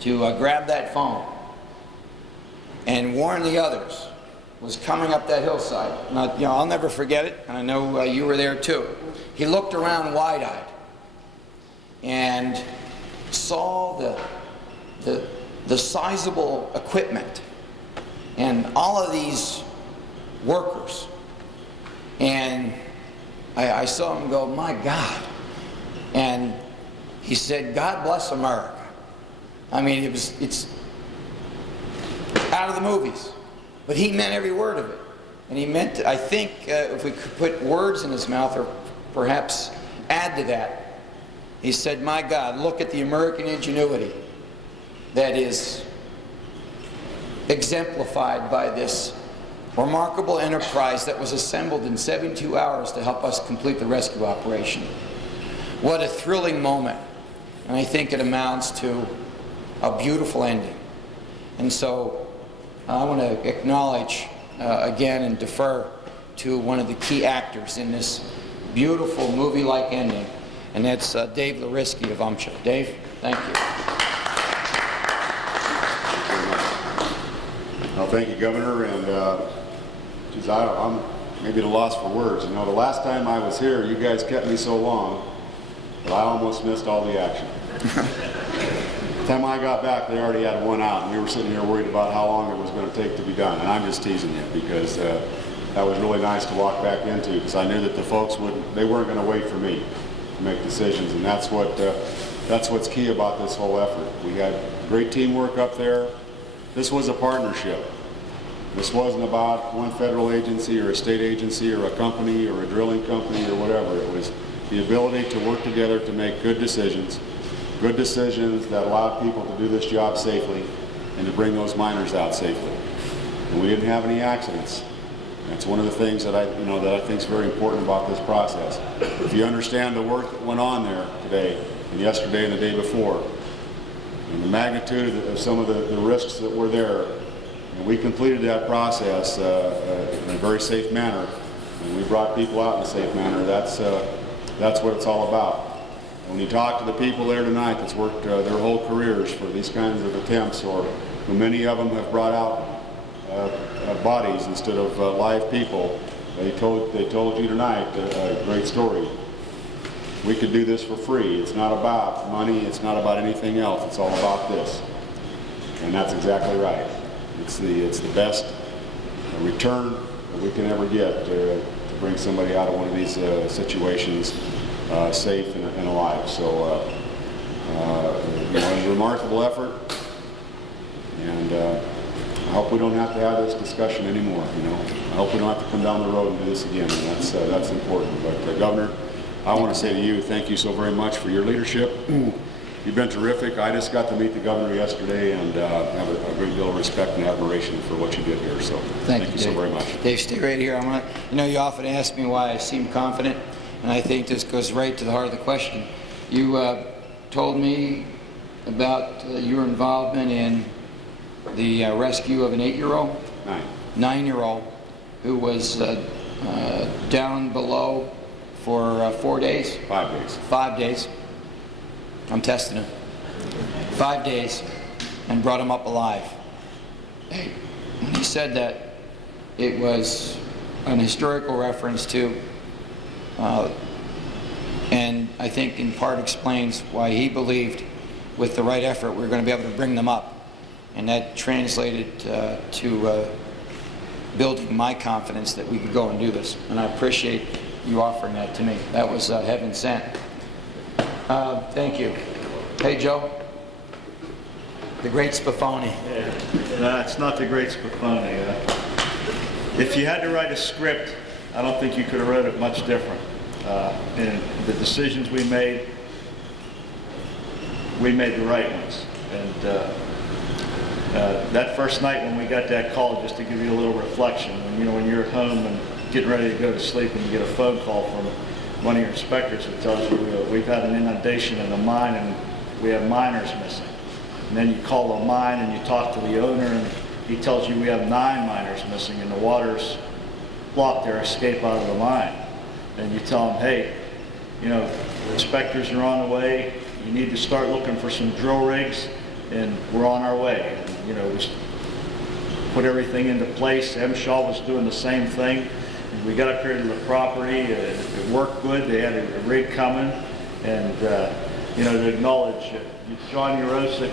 to grab that phone and warn the others was coming up that hillside. Now, you know, I'll never forget it, and I know you were there too. He looked around wide-eyed and saw the sizable equipment and all of these workers, and I saw him go, my God. And he said, God bless America. I mean, it's out of the movies, but he meant every word of it. And he meant, I think, if we could put words in his mouth or perhaps add to that, he said, my God, look at the American ingenuity that is exemplified by this remarkable enterprise that was assembled in 72 hours to help us complete the rescue operation. What a thrilling moment. And I think it amounts to a beautiful ending. And so I want to acknowledge again and defer to one of the key actors in this beautiful movie-like ending, and that's Dave Larisky of UMCHA. Dave, thank you. Well, thank you, Governor, and geez, I'm maybe at a loss for words. You know, the last time I was here, you guys kept me so long that I almost missed all the action. The time I got back, they already had one out, and we were sitting here worried about how long it was going to take to be done. And I'm just teasing you, because that was really nice to walk back into, because I knew that the folks they weren't going to wait for me to make decisions, and that's what's key about this whole effort. We had great teamwork up there. This was a partnership. This wasn't about one federal agency or a state agency or a company or a drilling company or whatever. It was the ability to work together to make good decisions that allowed people to do this job safely and to bring those miners out safely. And we didn't have any accidents. That's one of the things that I think is very important about this process. If you understand the work that went on there today and yesterday and the day before, and the magnitude of some of the risks that were there, and we completed that process in a very safe manner, and we brought people out in a safe manner. That's what it's all about. When you talk to the people there tonight that's worked their whole careers for these kinds of attempts, or who many of them have brought out bodies instead of live people, They told you tonight a great story. We could do this for free. It's not about money. It's not about anything else. It's all about this. And that's exactly right. It's the best return that we can ever get to bring somebody out of one of these situations safe and alive. So, you know, a remarkable effort, and I hope we don't have to have this discussion anymore. You know, I hope we don't have to come down the road and do this again. And that's important. But Governor, I want to say to you, thank you so very much for your leadership. You've been terrific. I just got to meet the governor yesterday and have a great deal of respect and admiration for what you did here. So thank you so very much. Dave, stay right here. You know, you often ask me why I seem confident, and I think this goes right to the heart of the question. You told me about your involvement in the rescue of an 8-year-old? 9-year-old who was down below for 4 days? 5 days. 5 days. I'm testing him. 5 days, and brought him up alive. Hey, when he said that, it was an historical reference to, and I think in part explains why he believed with the right effort we were going to be able to bring them up. And that translated to building my confidence that we could go and do this. And I appreciate you offering that to me. That was heaven sent. Thank you. Hey, Joe. The great Spafoni. No, it's not the great Spafoni. If you had to write a script, I don't think you could have wrote it much different. And the decisions we made the right ones. And that first night when we got that call, just to give you a little reflection, when you're at home and getting ready to go to sleep and you get a phone call from one of your inspectors that tells you we've had an inundation in a mine and we have miners missing. And then you call a mine and you talk to the owner and he tells you we have 9 miners missing and the water's blocked their escape out of the mine. And you tell them, hey, the inspectors are on the way, you need to start looking for some drill rigs, and we're on our way. And, we put everything into place. M. Shaw was doing the same thing. We got up here to the property, it worked good, they had a rig coming, and to acknowledge John Urosic,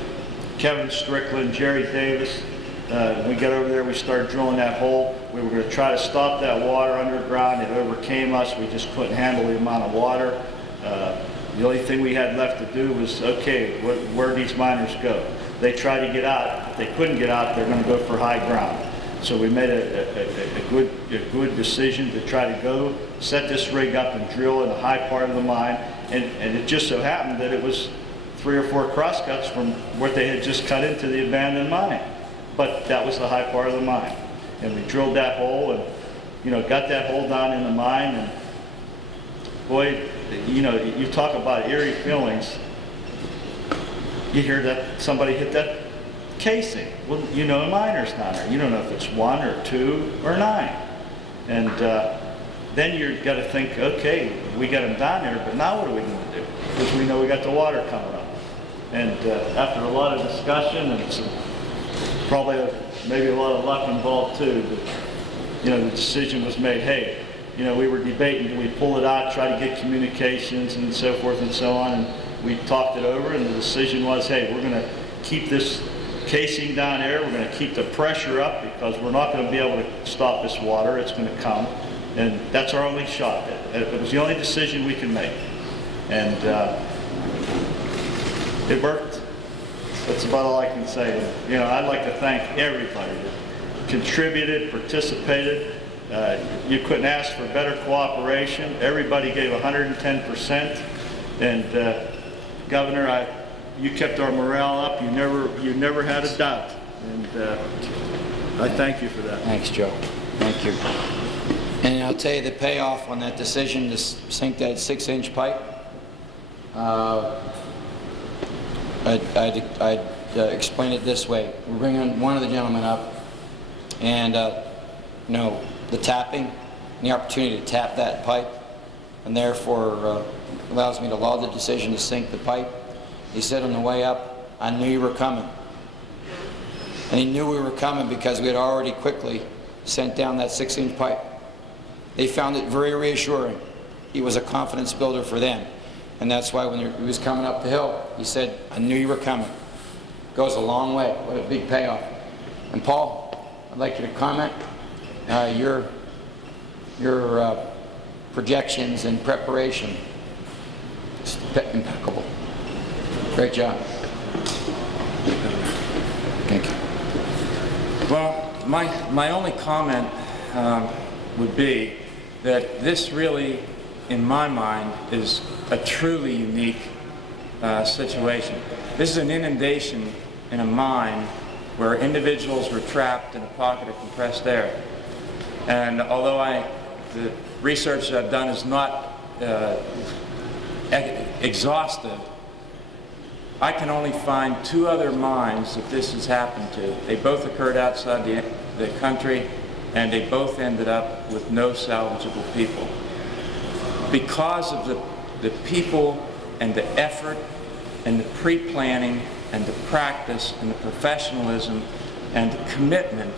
Kevin Strickland, Jerry Davis. When we got over there, we started drilling that hole. We were going to try to stop that water underground. It overcame us. We just couldn't handle the amount of water. The only thing we had left to do was, okay, where these miners go? They tried to get out. If they couldn't get out, they're going to go for high ground. So we made a good decision to try to go, set this rig up and drill in a high part of the mine. And it just so happened that it was 3 or 4 crosscuts from what they had just cut into the abandoned mine. But that was the high part of the mine. And we drilled that hole and, got that hole down in the mine. And boy, you talk about eerie feelings. You hear that somebody hit that casing. Well, a miner's down there. You don't know if it's 1 or 2 or 9. And then you've got to think, okay, we got them down there, but now what are we going to do? Because we know we got the water coming up. And after a lot of discussion and probably maybe a lot of luck involved too, but, the decision was made, hey, we were debating, do we pull it out, try to get communications and so forth and so on, and we talked it over, and the decision was, hey, we're going to keep this casing down there, we're going to keep the pressure up because we're not going to be able to stop this water, it's going to come, and that's our only shot. It was the only decision we could make, and it worked. That's about all I can say. I'd like to thank everybody that contributed, participated. You couldn't ask for better cooperation. Everybody gave 110%, and Governor, you kept our morale up. You never had a doubt, and I thank you for that. Thanks, Joe. Thank you. And I'll tell you the payoff on that decision to sink that 6-inch pipe. I'd explain it this way. We're bringing one of the gentlemen up, and the tapping, the opportunity to tap that pipe, and therefore allows me to allow the decision to sink the pipe. He said on the way up, I knew you were coming. And he knew we were coming because we had already quickly sent down that 6-inch pipe. They found it very reassuring. He was a confidence builder for them. And that's why when he was coming up the hill, he said, I knew you were coming. Goes a long way. What a big payoff. And Paul, I'd like you to comment. Your projections and preparation, just impeccable. Great job. Thank you. Well, my only comment would be that this really, in my mind, is a truly unique situation. This is an inundation in a mine where individuals were trapped in a pocket of compressed air. And although the research that I've done is not exhaustive, I can only find 2 other mines that this has happened to. They both occurred outside the country, and they both ended up with no salvageable people. Because of the people and the effort and the pre-planning and the practice and the professionalism and the commitment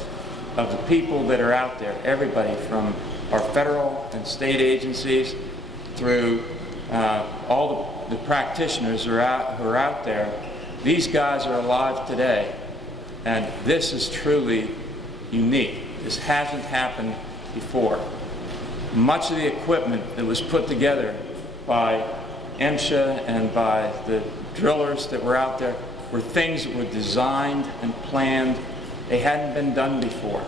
of the people that are out there, everybody from our federal and state agencies through all the practitioners who are out there. These guys are alive today, and this is truly unique. This hasn't happened before. Much of the equipment that was put together by MSHA and by the drillers that were out there were things that were designed and planned. They hadn't been done before.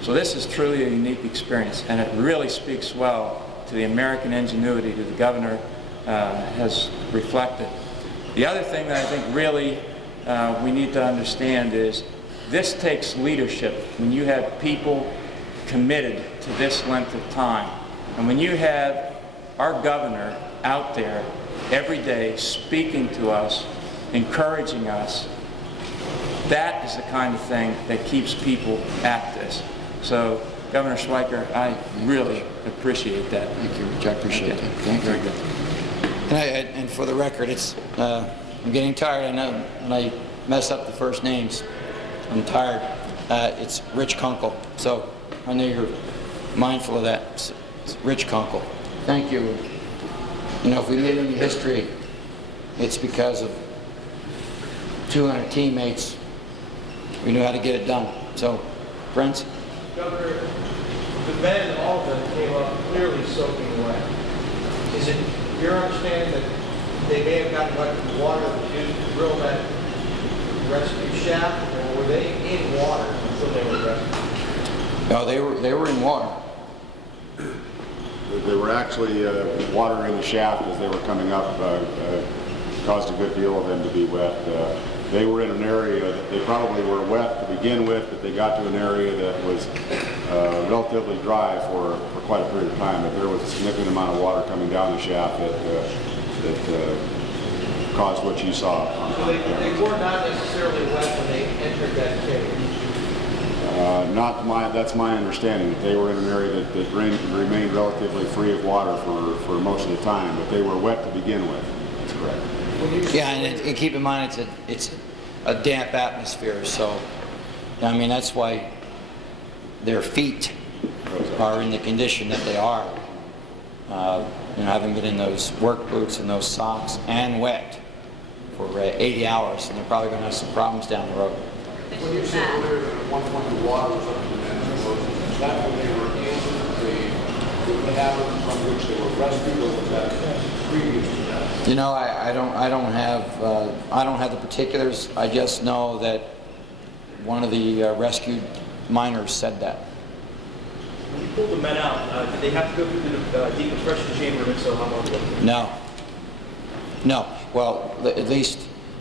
So this is truly a unique experience, and it really speaks well to the American ingenuity that the governor has reflected. The other thing that I think really we need to understand is this takes leadership when you have people committed to this length of time. And when you have our governor out there every day speaking to us, encouraging us, that is the kind of thing that keeps people at this. So, Governor Schweiker, I really appreciate that. Thank you, Rich. I appreciate that. Thank you. Very good. And for the record, it's I'm getting tired. I know when I mess up the first names, I'm tired. It's Rich Kunkel. So I know you're mindful of that. It's Rich Kunkel. Thank you. You know, if we made any history, it's because of 200 teammates. We knew how to get it done. So, friends. Governor, the men, all of them, came up clearly soaking wet. Is it your understanding that they may have gotten wet from the water that was used to drill that rescue shaft, or were they in water until they were rescued? No, they were in water. They were actually water in the shaft as they were coming up caused a good deal of them to be wet. They were in an area that they probably were wet to begin with, but they got to an area that was relatively dry for quite a period of time. But there was a significant amount of water coming down the shaft that caused what you saw. So they were not necessarily wet when they entered that cave? That's my understanding. They were in an area that remained relatively free of water for most of the time, but they were wet to begin with. That's correct. Yeah, and keep in mind it's a damp atmosphere, so I mean that's why their feet are in the condition that they are. You know, having been in those work boots and those socks and wet for 80 hours, and they're probably going to have some problems down the road. When you said earlier that at one point the water was up to the end of the boat, is that when they were in the cavern from which they were rescued, or was that previous to that? You know, I don't have the particulars. I just know that one of the rescued miners said that. When you pulled the men out, did they have to go through the decompression chamber, and so how long ago? No. Well, at least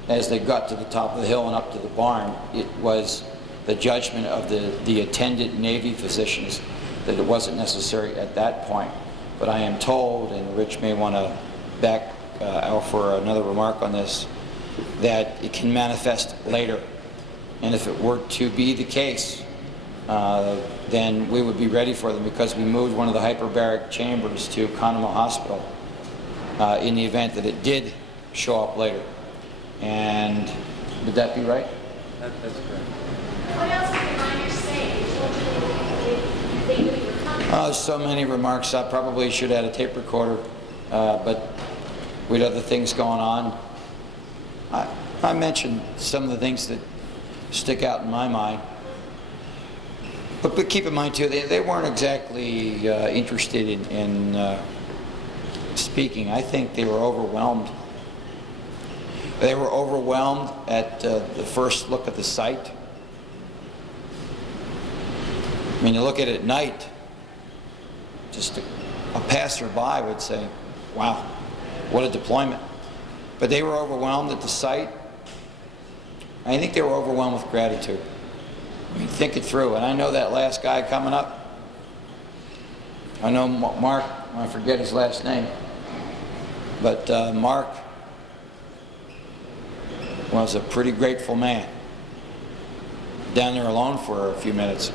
as they got to the top of the hill and up to the barn, it was the judgment of the attendant Navy physicians that it wasn't necessary at that point. But I am told, and Rich may want to back out for another remark on this, that it can manifest later. And if it were to be the case, then we would be ready for them, because we moved one of the hyperbaric chambers to Conemaugh Hospital in the event that it did show up later. And would that be right? That's correct. What else did the miners say? They told you they knew you were coming. So many remarks. I probably should have had a tape recorder, but we had other things going on. I mentioned some of the things that stick out in my mind. But keep in mind, too, they weren't exactly interested in speaking. I think they were overwhelmed. They were overwhelmed at the first look at the site. I mean, you look at it at night, just a passerby would say, wow, what a deployment. But they were overwhelmed at the site. I think they were overwhelmed with gratitude. I mean, think it through. And I know that last guy coming up, I know Mark, I forget his last name, but Mark was a pretty grateful man. Down there alone for a few minutes.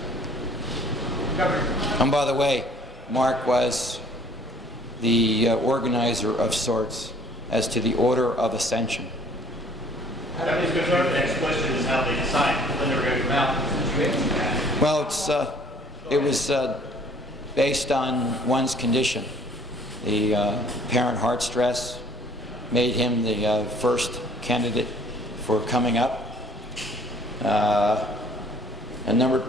And by the way, Mark was the organizer of sorts as to the Order of Ascension. The next question is how they decide when they're going to come out. Well, it was based on one's condition. The apparent heart stress made him the first candidate for coming up. And number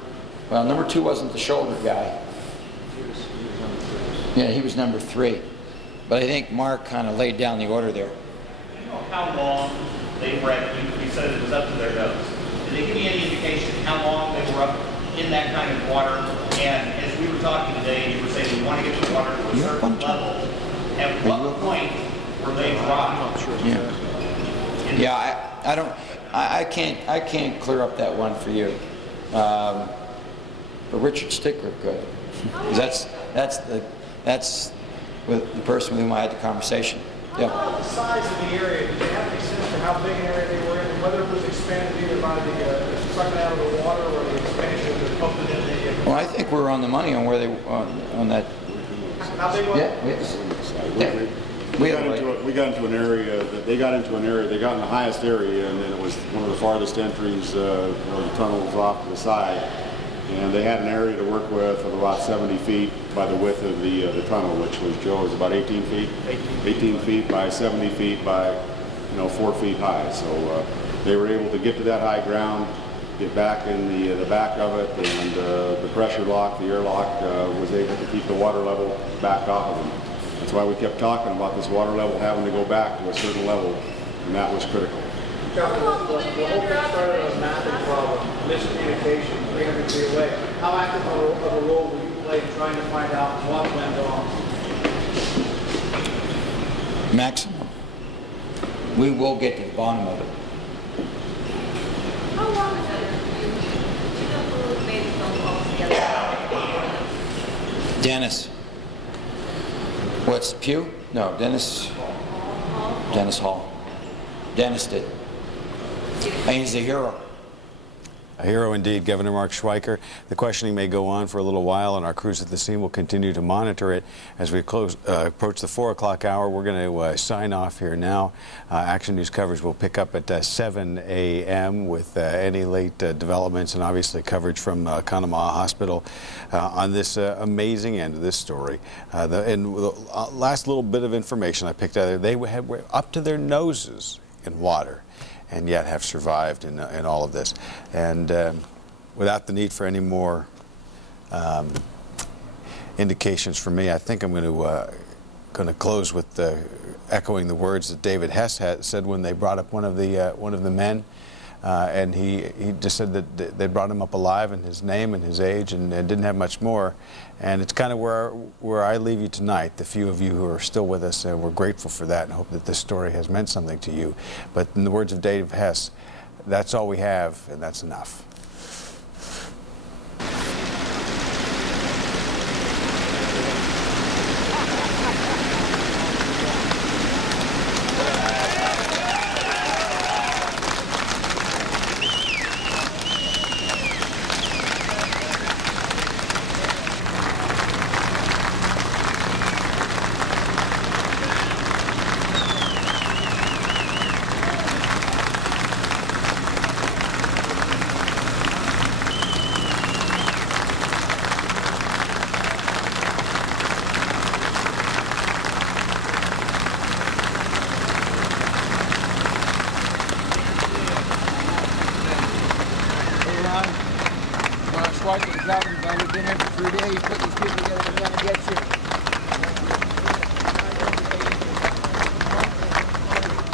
two wasn't the shoulder guy. Yeah, he was number 3. But I think Mark kind of laid down the order there. Do you know how long they were at? You said it was up to their nose. Did they give you any indication how long they were up in that kind of water? And as we were talking today, you were saying you want to get the water to a certain level. At what point were they dry? Yeah, I don't. I can't clear up that one for you. But Richard Stickler could. That's with the person with whom I had the conversation. How about the size of the area? Did you have any sense for how big an area they were in, and whether it was expanded either by the sucking out of the water or the expansion that pumped it in the... Well, I think we're on the money on where they on that. How big was it? We got into an area that they got into an area. They got in the highest area, and then it was one of the farthest entries. The tunnel was off to the side, and they had an area to work with of about 70 feet by the width of the tunnel, which was, Joe, was about 18 feet. 18 feet by 70 feet by 4 feet high. So they were able to get to that high ground, get back in the back of it, and the pressure lock, the airlock, was able to keep the water level back off of them. That's why we kept talking about this water level having to go back to a certain level, and that was critical. The whole thing started as a mapping problem, miscommunication, 300 feet away. How active of a role will you play in trying to find out what went wrong? Maximum. We will get to the bottom of it. How long is it? Dennis. What's Pew? No, Dennis Hall. Dennis did. And he's a hero. A hero indeed, Governor Mark Schweiker. The questioning may go on for a little while, and our crews at the scene will continue to monitor it. As we approach the 4 o'clock hour, we're going to sign off here now. Action News coverage will pick up at 7 a.m. with any late developments and obviously coverage from Conemaugh Hospital on this amazing end of this story. And the last little bit of information I picked out there, they were up to their noses in water, and yet have survived in all of this. And without the need for any more indications from me, I think I'm going to close with echoing the words that David Hess had said when they brought up one of the men, and he just said that they brought him up alive and his name and his age and didn't have much more. And it's kind of where I leave you tonight, the few of you who are still with us. We're grateful for that and hope that this story has meant something to you. But in the words of Dave Hess, that's all we have, and that's enough. governor, but we've been here for 3 days, put these people together, we're gonna get you.